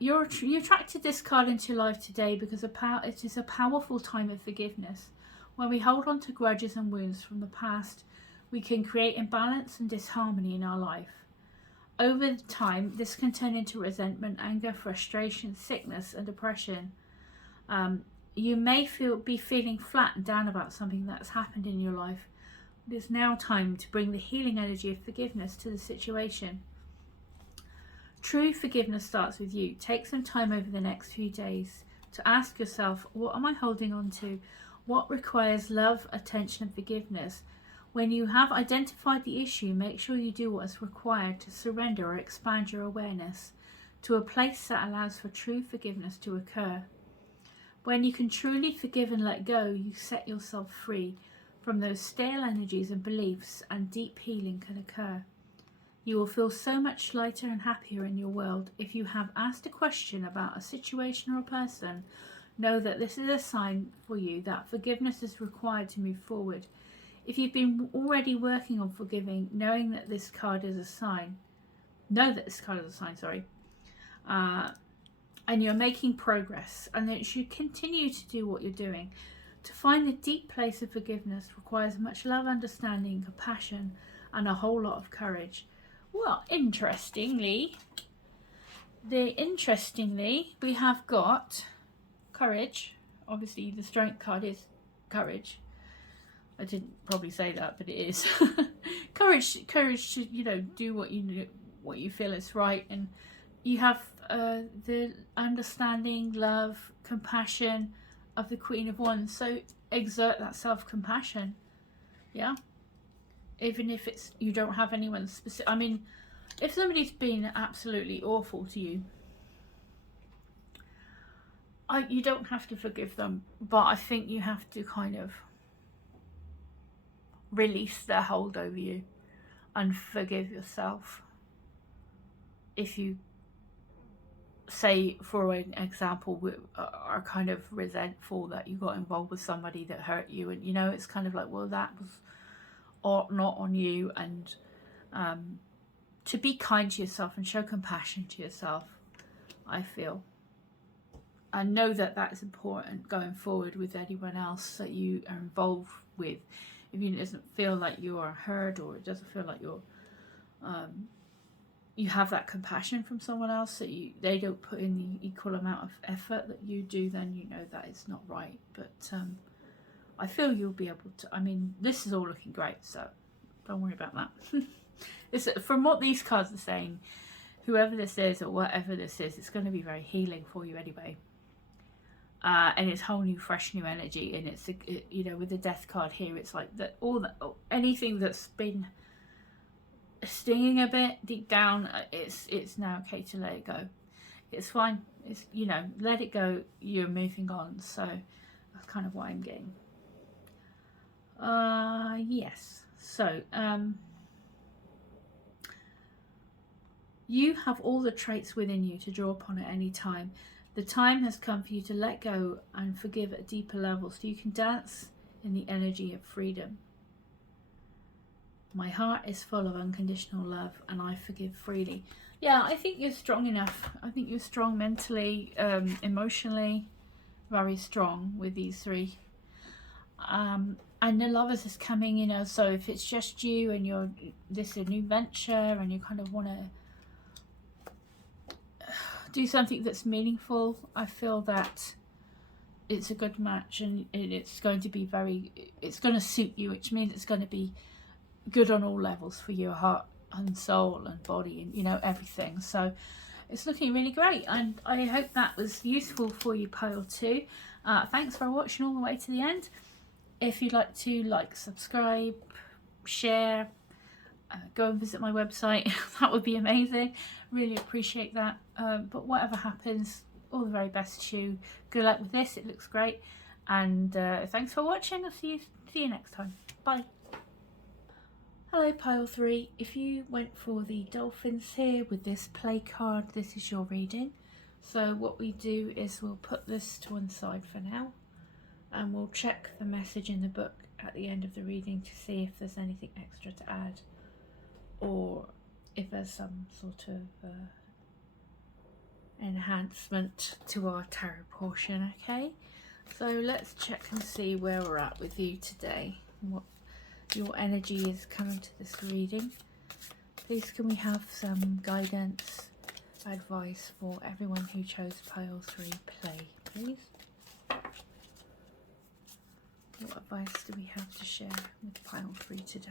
You attracted this card into your life today because it is a powerful time of forgiveness. When we hold on to grudges and wounds from the past, we can create imbalance and disharmony in our life. Over time, this can turn into resentment, anger, frustration, sickness, and depression. You may be feeling flat and down about something that's happened in your life. It is now time to bring the healing energy of forgiveness to the situation. True forgiveness starts with you. Take some time over the next few days to ask yourself, what am I holding on to? What requires love, attention, and forgiveness? When you have identified the issue, make sure you do what is required to surrender or expand your awareness to a place that allows for true forgiveness to occur. When you can truly forgive and let go, you set yourself free from those stale energies and beliefs, and deep healing can occur. You will feel so much lighter and happier in your world. If you have asked a question about a situation or a person, know that this is a sign for you that forgiveness is required to move forward. If you've been already working on forgiving, know that this card is a sign, and you're making progress, and that you should continue to do what you're doing. To find the deep place of forgiveness requires much love, understanding, compassion, and a whole lot of courage. Well, interestingly, we have got courage. Obviously, the strength card is courage. I didn't probably say that, but it is. courage to, you know, do what you feel is right, and you have the understanding, love, compassion of the Queen of Wands. So exert that self-compassion. Yeah. Even if you don't have anyone specific. I mean, if somebody's been absolutely awful to you, you don't have to forgive them, but I think you have to kind of release their hold over you and forgive yourself. If you, say, for an example, are kind of resentful that you got involved with somebody that hurt you, and, you know, it's kind of like, well, that was not on you, and to be kind to yourself and show compassion to yourself, I feel. And know that that's important going forward with anyone else that you are involved with. If it doesn't feel like you are heard, or it doesn't feel like you have that compassion from someone else, that they don't put in the equal amount of effort that you do, then you know that it's not right. But I feel you'll be able to. I mean, this is all looking great, so don't worry about that. From what these cards are saying, whoever this is or whatever this is, it's going to be very healing for you anyway. And it's whole new, fresh, new energy. And it's, you know, with the Death card here, it's like that anything that's been stinging a bit deep down, it's now okay to let it go. it's fine. It's, you know, let it go. You're moving on. So that's kind of what I'm getting. Yes. So you have all the traits within you to draw upon at any time. The time has come for you to let go and forgive at a deeper level, so you can dance in the energy of freedom. My heart is full of unconditional love and I forgive freely. Yeah, I think you're strong enough. I think you're strong mentally, emotionally, very strong with these three. And the lovers is coming, you know, so if it's just you and this is a new venture and you kind of want to do something that's meaningful, I feel that it's a good match, and it's going to be it's going to suit you, which means it's going to be good on all levels for your heart and soul and body and, you know, everything. So it's looking really great, and I hope that was useful for you, pile 2. Thanks for watching all the way to the end. If you'd like to subscribe, share, go and visit my website, that would be amazing. Really appreciate that. But whatever happens, all the very best to you. Good luck with this, it looks great. And thanks for watching. I'll see you next time. Bye. Hello pile 3. If you went for the dolphins here with this play card, this is your reading. So what we do is we'll put this to one side for now, and we'll check the message in the book at the end of the reading to see if there's anything extra to add, or if there's some sort of enhancement to our tarot portion. Okay, so let's check and see where we're at with you today, what your energy is coming to this reading. Please can we have some guidance, advice for everyone who chose pile 3 play, please? What advice do we have to share with pile 3 today?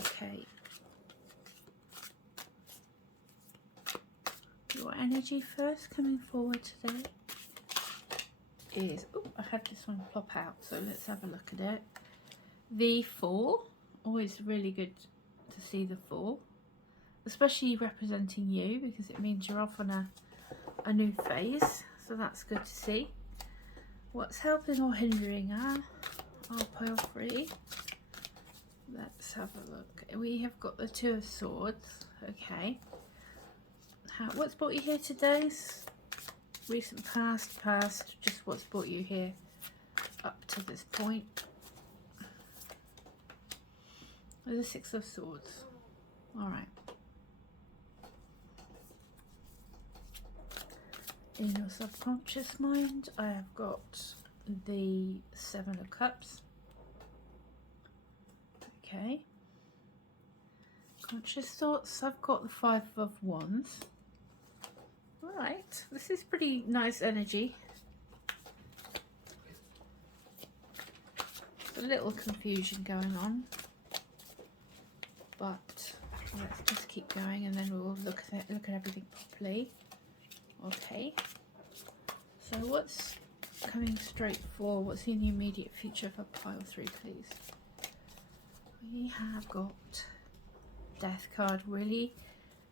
Okay. Your energy first coming forward today is, oh, I had this one plop out, so let's have a look at it. The 4, always really good to see the 4, especially representing you, because it means you're off on a new phase, so that's good to see. What's helping or hindering our pile 3? Let's have a look. We have got the 2 of Swords. Okay. What's brought you here today? Recent past, just what's brought you here up to this point. There's a 6 of Swords. Alright. In your subconscious mind, I have got the 7 of Cups. Okay. Conscious thoughts, I've got the 5 of Wands. Alright, this is pretty nice energy. There's a little confusion going on, but let's just keep going and then we'll look at everything properly. Okay, so what's coming straight for, what's in the immediate future for pile 3, please? We have got Death card, really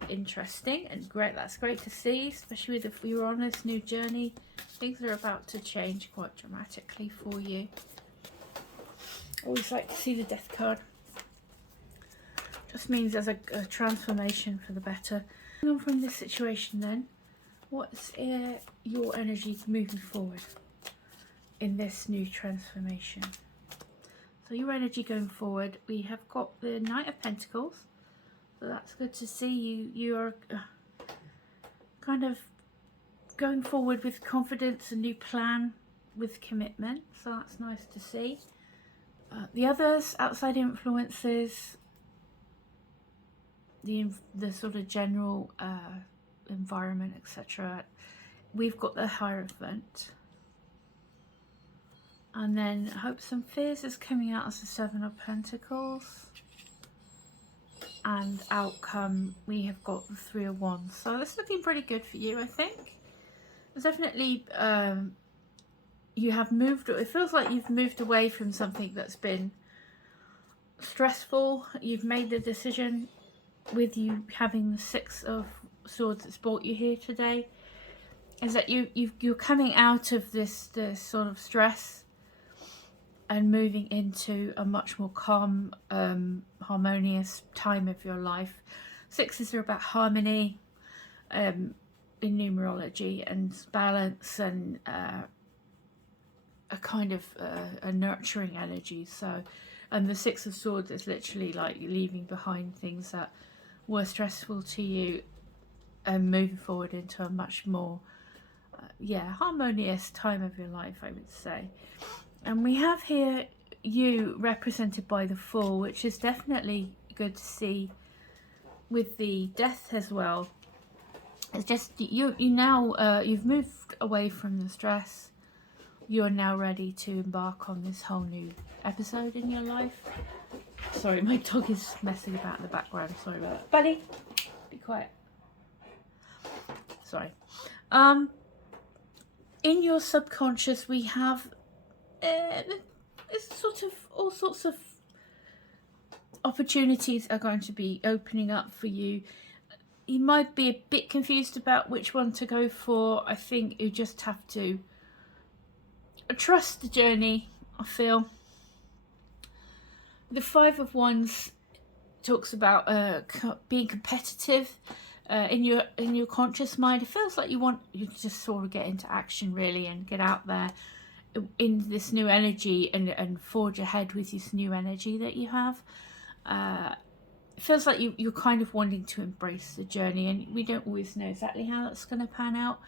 interesting and great. That's great to see, especially if you're on this new journey. Things are about to change quite dramatically for you. Always like to see the Death card. Just means there's a transformation for the better. On from this situation then, what's your energy moving forward in this new transformation? So your energy going forward, we have got the Knight of Pentacles. So that's good to see. You're kind of going forward with confidence, a new plan with commitment. So that's nice to see. The others, outside influences, the sort of general environment, etc. We've got the Hierophant. And then hopes and fears is coming out as the 7 of Pentacles. And outcome, we have got the 3 of Wands. So it's looking pretty good for you, I think. It's definitely, you have moved, it feels like you've moved away from something that's been stressful. You've made the decision with you having the Six of Swords that's brought you here today is that you're coming out of this sort of stress and moving into a much more calm, harmonious time of your life. Sixes are about harmony in numerology, and balance, and a kind of a nurturing energy. So, and the Six of Swords is literally like leaving behind things that were stressful to you and moving forward into a much more harmonious time of your life, I would say. And we have here you represented by the Fool, which is definitely good to see with the Death as well. It's just you now you've moved away from the stress. You're now ready to embark on this whole new episode in your life. Sorry, my dog is messing about in the background. Sorry about that. Buddy, be quiet. Sorry. In your subconscious, we have it's sort of all sorts of opportunities are going to be opening up for you. You might be a bit confused about which one to go for. I think you just have to trust the journey, I feel. The Five of Wands talks about being competitive in your conscious mind. It feels like you just sort of get into action really and get out there in this new energy and forge ahead with this new energy that you have. It feels like you're kind of wanting to embrace the journey, and we don't always know exactly how that's going to pan out.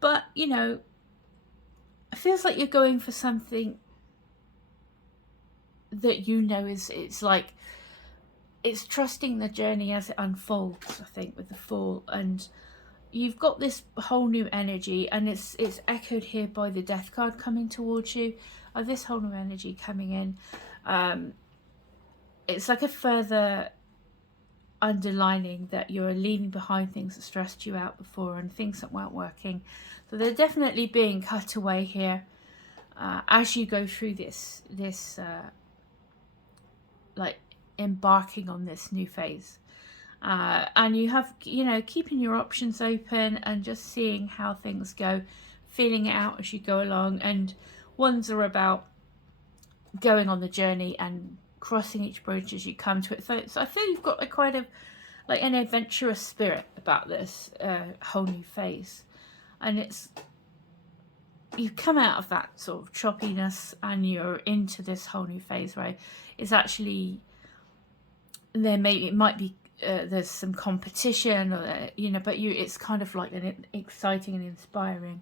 But, you know, it feels like you're going for something that you know it's like, it's trusting the journey as it unfolds, I think, with the Fool. And you've got this whole new energy, and it's echoed here by the Death card coming towards you, of this whole new energy coming in. It's like a further underlining that you're leaving behind things that stressed you out before and things that weren't working. So they're definitely being cut away here as you go through this like embarking on this new phase. And you have, you know, keeping your options open and just seeing how things go, feeling it out as you go along. And ones are about going on the journey and crossing each bridge as you come to it. So I feel you've got a kind of like an adventurous spirit about this whole new phase. And it's, you come out of that sort of choppiness and you're into this whole new phase where it's actually, it might be there's some competition, or you know, but it's kind of like an exciting and inspiring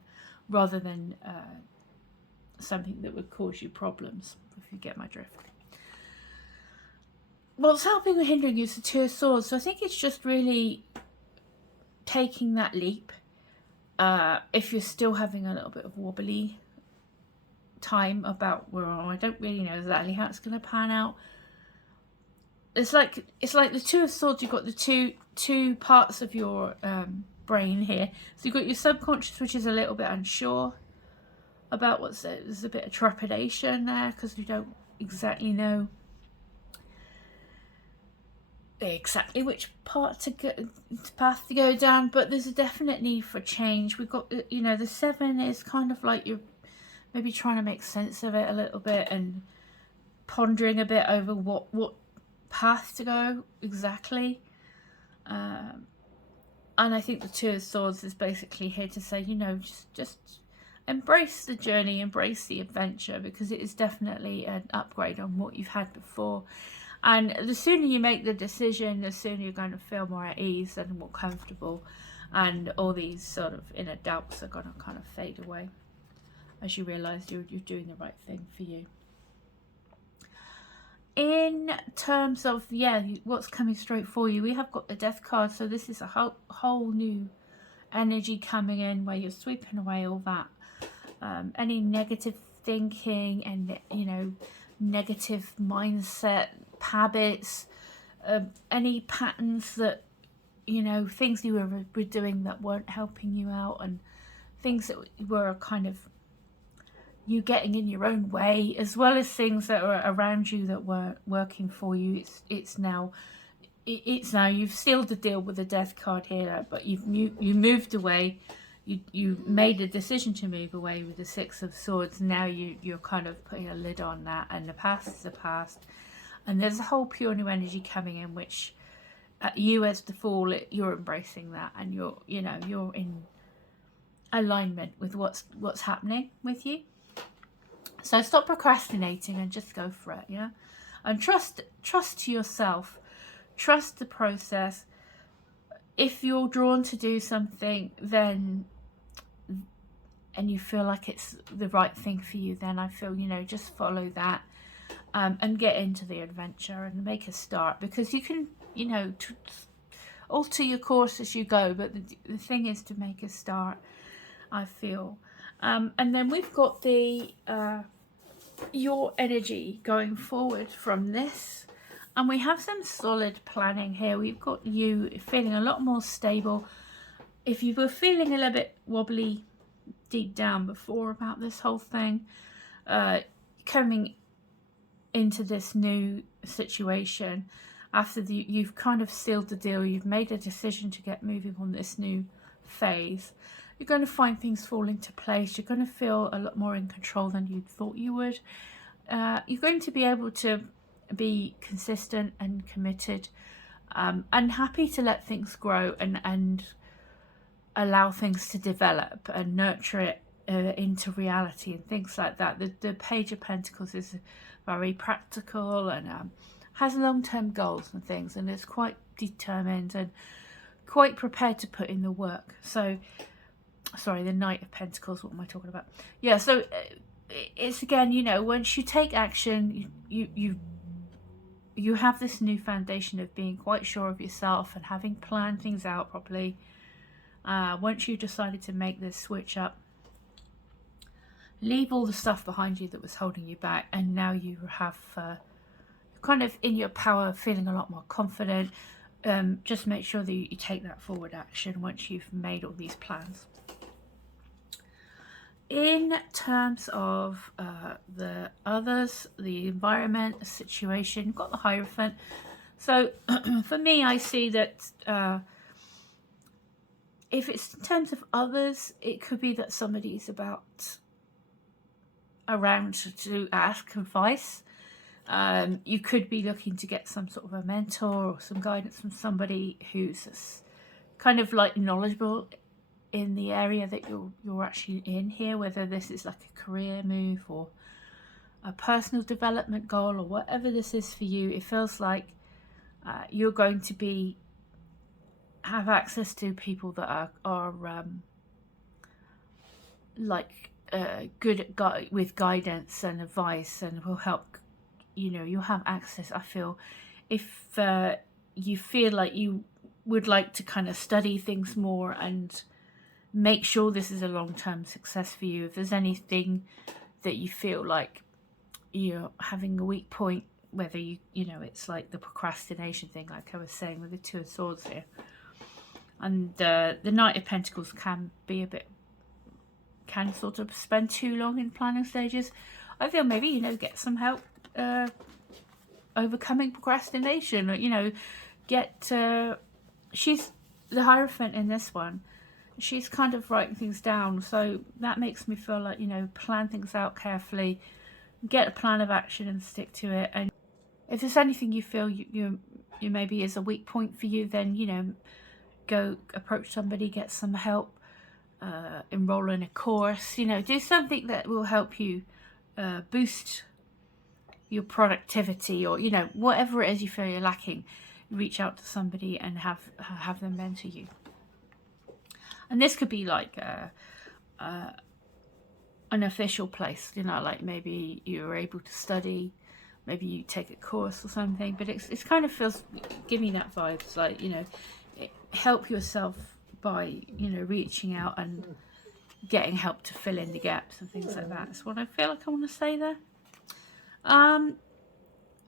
rather than something that would cause you problems, if you get my drift. What's helping or hindering you is the Two of Swords. So I think it's just really taking that leap. If you're still having a little bit of wobbly time about, well, I don't really know exactly how it's going to pan out. It's like the Two of Swords. You've got the two parts of your brain here. So you've got your subconscious, which is a little bit unsure about what's it. There's a bit of trepidation there because you don't exactly know exactly which path to go down, but there's a definite need for change. We've got, you know, the Seven is kind of like you're maybe trying to make sense of it a little bit and pondering a bit over what path to go exactly. And I think the Two of Swords is basically here to say, you know, just embrace the journey, embrace the adventure, because it is definitely an upgrade on what you've had before. And the sooner you make the decision, the sooner you're going to feel more at ease and more comfortable. And all these sort of inner doubts are going to kind of fade away as you realise you're doing the right thing for you. In terms of, what's coming straight for you, we have got the Death card. So this is a whole new energy coming in where you're sweeping away all that. Any negative thinking and, you know, negative mindset, habits, any patterns that, you know, things you were doing that weren't helping you out, and things that were kind of you getting in your own way, as well as things that were around you that weren't working for you. It's now it's now you've sealed the deal with the death card here, but you moved away. You made a decision to move away with the Six of Swords. Now you're kind of putting a lid on that, and the past is the past. And there's a whole pure new energy coming in, which you as the Fool, you're embracing that, and you're in alignment with what's happening with you. So stop procrastinating and just go for it, yeah. And trust to yourself, trust the process. If you're drawn to do something, then and you feel like it's the right thing for you, then I feel, just follow that, and get into the adventure and make a start, because you can, alter your course as you go, but the thing is to make a start, I feel. And then we've got the your energy going forward from this, and we have some solid planning here. We've got you feeling a lot more stable. If you were feeling a little bit wobbly deep down before about this whole thing, coming into this new situation after you've kind of sealed the deal, you've made a decision to get moving on this new phase, you're going to find things fall into place. You're going to feel a lot more in control than you thought you would. You're going to be able to be consistent and committed, and happy to let things grow and allow things to develop and nurture it into reality and things like that. The Page of Pentacles is very practical and has long-term goals and things, and is quite determined and quite prepared to put in the work. So, sorry, the Knight of Pentacles, what am I talking about? Yeah, so it's again, once you take action, you have this new foundation of being quite sure of yourself and having planned things out properly. Once you decided to make this switch up, leave all the stuff behind you that was holding you back, and now you have kind of in your power, feeling a lot more confident. Just make sure that you take that forward action once you've made all these plans. In terms of the others, the environment, the situation, you've got the Hierophant. So for me, I see that if it's in terms of others, it could be that somebody's around to ask advice. You could be looking to get some sort of a mentor or some guidance from somebody who's kind of like knowledgeable in the area that you're actually in here, whether this is like a career move or a personal development goal or whatever this is for you. It feels like you're going to have access to people that are good with guidance and advice, and will help. You'll have access. I feel if you feel like you would like to kind of study things more and make sure this is a long-term success for you. If there's anything that you feel like you're having a weak point, whether it's like the procrastination thing, like I was saying with the Two of Swords here, and the Knight of Pentacles can sort of spend too long in planning stages. I feel maybe get some help overcoming procrastination, or she's the Hierophant in this one. She's kind of writing things down, so that makes me feel like plan things out carefully, get a plan of action and stick to it. And if there's anything you feel you maybe is a weak point for you, then go approach somebody, get some help, enroll in a course, do something that will help you boost your productivity, or whatever it is you feel you're lacking. Reach out to somebody and have them mentor you. And this could be like an official place, like maybe you're able to study, maybe you take a course or something, but it's kind of feels, give me that vibe. It's like, help yourself by, reaching out and getting help to fill in the gaps and things like that. That's what I feel like I want to say there.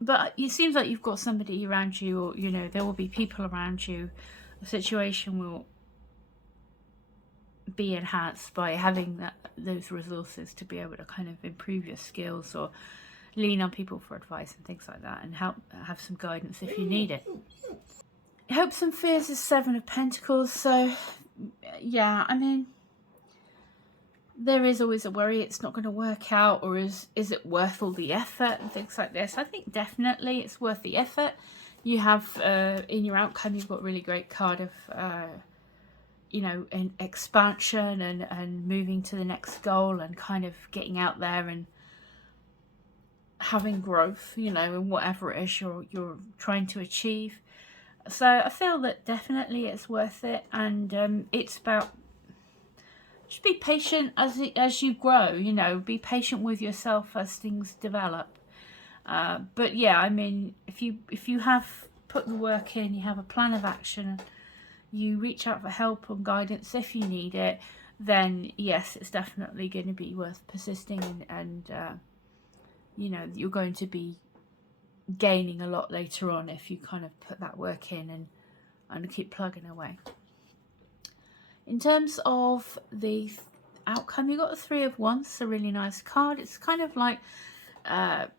But it seems like you've got somebody around you, or, there will be people around you. The situation will be enhanced by having those resources to be able to kind of improve your skills, or lean on people for advice and things like that, and have some guidance if you need it. Hopes and fears is 7 of Pentacles. So yeah, I mean, there is always a worry it's not going to work out, or is it worth all the effort and things like this. I think definitely it's worth the effort. You have in your outcome, you've got a really great card of you know, an expansion and moving to the next goal, and kind of getting out there and having growth, you know, in whatever it is you're trying to achieve. So I feel that definitely it's worth it, and it's about just be patient as you grow, you know, be patient with yourself as things develop. But yeah, I mean, if you have put the work in, you have a plan of action, you reach out for help or guidance if you need it, then yes, it's definitely going to be worth persisting, and you know, you're going to be gaining a lot later on if you kind of put that work in and keep plugging away. In terms of the outcome, you got the 3 of Wands, a really nice card. It's kind of like the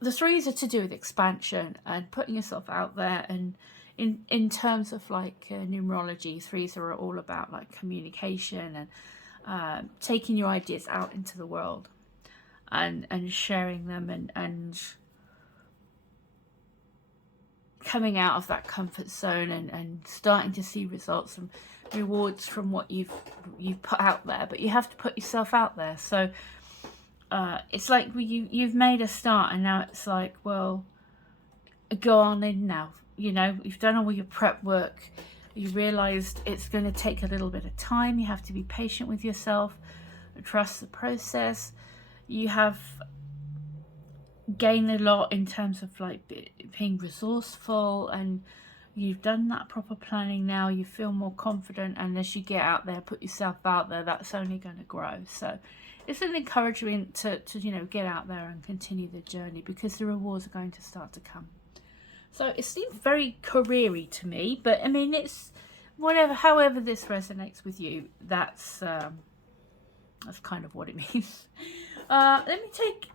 3s are to do with expansion and putting yourself out there, and in terms of like numerology, 3s are all about like communication and taking your ideas out into the world and sharing them and coming out of that comfort zone and starting to see results and rewards from what you've put out there. But you have to put yourself out there. So it's like you've made a start, and now it's like, well, go on in now. You know, you've done all your prep work. You realized it's going to take a little bit of time. You have to be patient with yourself, trust the process. You have gained a lot in terms of like being resourceful, and you've done that proper planning now. You feel more confident, and as you get out there, put yourself out there, that's only going to grow. So it's an encouragement to you know, get out there and continue the journey, because the rewards are going to start to come. So it seems very career-y to me, but I mean, it's whatever, however this resonates with you, that's kind of what it means. Let me take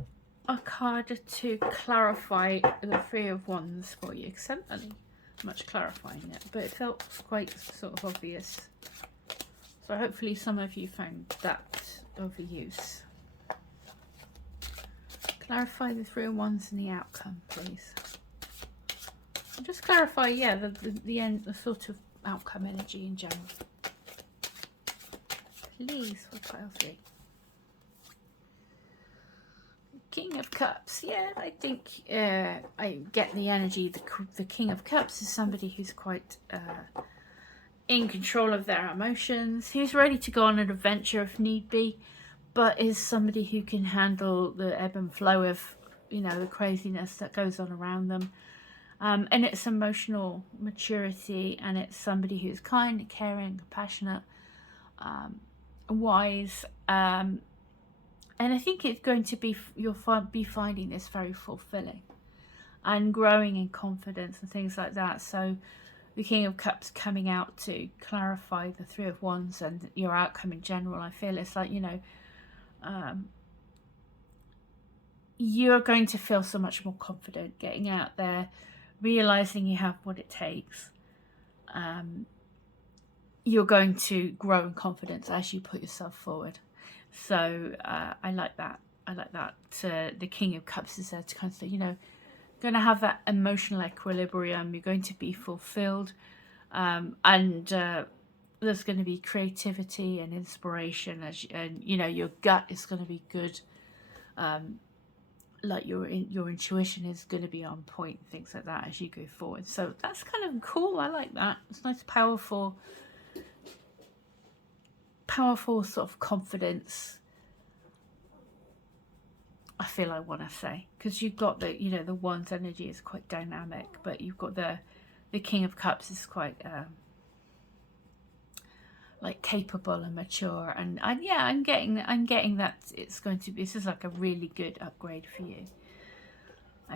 a card to clarify the 3 of Wands for you, because I haven't done much clarifying it, but it felt quite sort of obvious. So hopefully some of you found that of use. Clarify the 3 of Wands and the outcome, please. And just clarify, yeah, the end, the sort of outcome energy in general. Please, for pile 3. King of Cups. Yeah, I think I get the energy. The King of Cups is somebody who's quite in control of their emotions. Who's ready to go on an adventure if need be, but is somebody who can handle the ebb and flow of, you know, the craziness that goes on around them. And it's emotional maturity, and it's somebody who's kind, caring, compassionate, wise. And I think it's going to be, you'll be finding this very fulfilling and growing in confidence and things like that. So the King of Cups coming out to clarify the 3 of Wands and your outcome in general. I feel it's like, you know, you're going to feel so much more confident getting out there, realizing you have what it takes. You're going to grow in confidence as you put yourself forward. So I like that. I like that. The King of Cups is there to kind of say, you know, going to have that emotional equilibrium. You're going to be fulfilled, and there's going to be creativity and inspiration, and you know, your gut is going to be good. Like your intuition is going to be on point, things like that as you go forward. So that's kind of cool. I like that. It's nice, powerful sort of confidence, I feel I want to say, because you've got the, you know, the Wands energy is quite dynamic, but you've got the King of Cups is quite like capable and mature, and yeah, I'm getting that it's going to be, this is like a really good upgrade for you.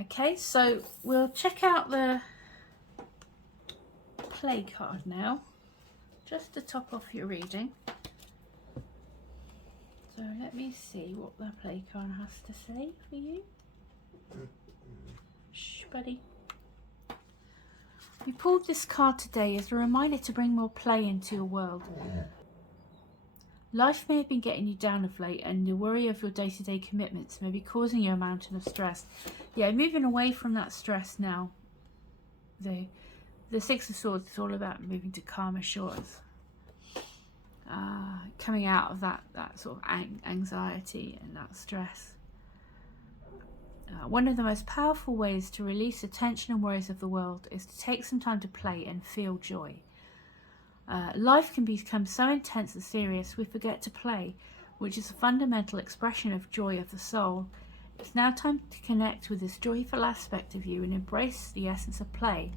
Okay, so we'll check out the play card now, just to top off your reading. So let me see what the play card has to say for you. Shh, buddy. We pulled this card today as a reminder to bring more play into your world. Life may have been getting you down of late, and the worry of your day-to-day commitments may be causing you a mountain of stress. Yeah, moving away from that stress now. The Six of Swords is all about moving to calmer shores. Coming out of that sort of anxiety and that stress. One of the most powerful ways to release the tension and worries of the world is to take some time to play and feel joy. Life can become so intense and serious we forget to play, which is a fundamental expression of joy of the soul. It's now time to connect with this joyful aspect of you and embrace the essence of play.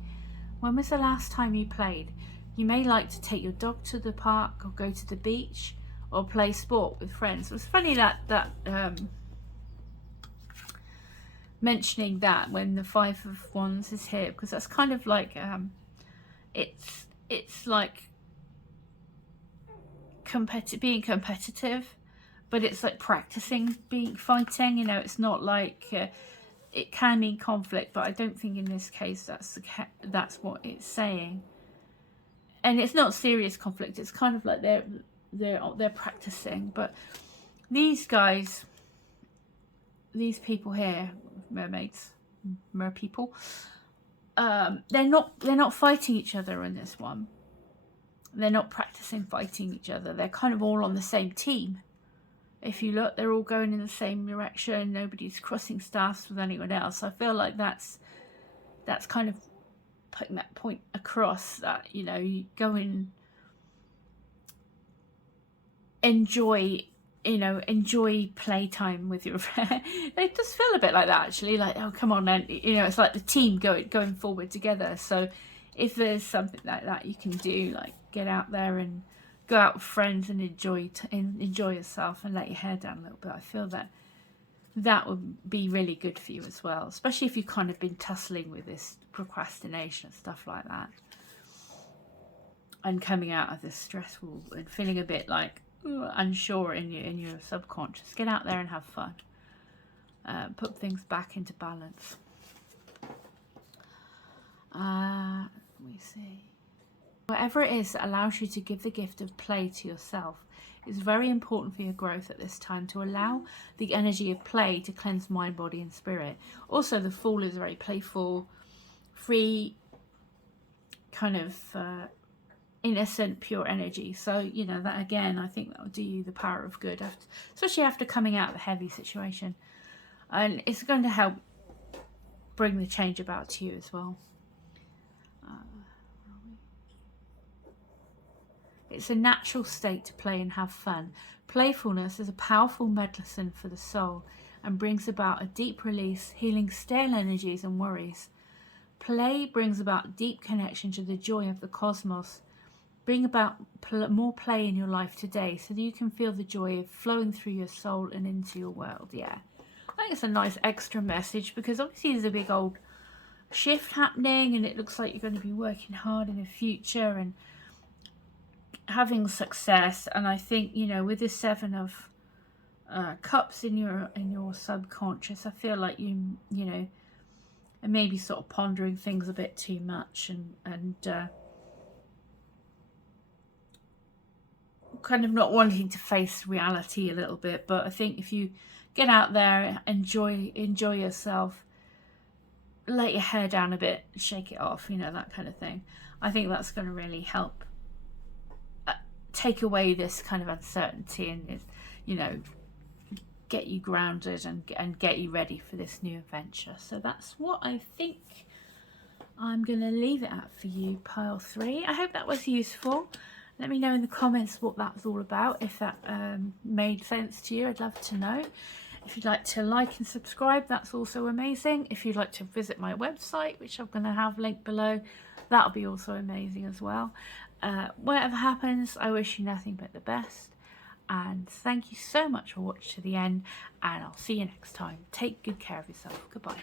When was the last time you played? You may like to take your dog to the park, or go to the beach, or play sport with friends. It's funny that mentioning that when the Five of Wands is here, because that's kind of like it's like being competitive, but it's like practicing fighting. You know, it's not like it can mean conflict, but I don't think in this case that's what it's saying. And it's not serious conflict. It's kind of like they're practicing. But these guys, these people here, mermaids, mer people, they're not fighting each other in this one. They're not practicing fighting each other. They're kind of all on the same team. If you look, they're all going in the same direction. Nobody's crossing staffs with anyone else. I feel like that's kind of putting that point across, that, you know, you go and enjoy playtime with your friend. It does feel a bit like that, actually, like, oh, come on then, you know, it's like the team going forward together. So if there's something like that you can do, like get out there and go out with friends and enjoy yourself and let your hair down a little bit, I feel that would be really good for you as well, especially if you've kind of been tussling with this procrastination and stuff like that, and coming out of this stressful and feeling a bit like unsure in your subconscious. Get out there and have fun. Put things back into balance. Let me see. Whatever it is that allows you to give the gift of play to yourself is very important for your growth at this time, to allow the energy of play to cleanse mind, body and spirit. Also, the Fool is very playful, free, kind of innocent, pure energy. So, you know, that again, I think that will do you the power of good, especially after coming out of a heavy situation. And it's going to help bring the change about to you as well. It's a natural state to play and have fun. Playfulness is a powerful medicine for the soul and brings about a deep release, healing stale energies and worries. Play brings about deep connection to the joy of the cosmos. Bring about more play in your life today so that you can feel the joy of flowing through your soul and into your world. Yeah, I think it's a nice extra message, because obviously there's a big old shift happening and it looks like you're going to be working hard in the future and having success. And I think, you know, with the Seven of Cups in your subconscious, I feel like you know, and maybe sort of pondering things a bit too much and kind of not wanting to face reality a little bit. But I think if you get out there, enjoy yourself, let your hair down a bit, shake it off, you know, that kind of thing, I think that's going to really help take away this kind of uncertainty and, you know, get you grounded and get you ready for this new adventure. So that's what I think I'm going to leave it at for you, pile 3. I hope that was useful. Let me know in the comments what that was all about, if that made sense to you. I'd love to know. If you'd like to like and subscribe, that's also amazing. If you'd like to visit my website, which I'm going to have linked below, that'll be also amazing as well. Whatever happens, I wish you nothing but the best. And thank you so much for watching to the end. And I'll see you next time. Take good care of yourself. Goodbye.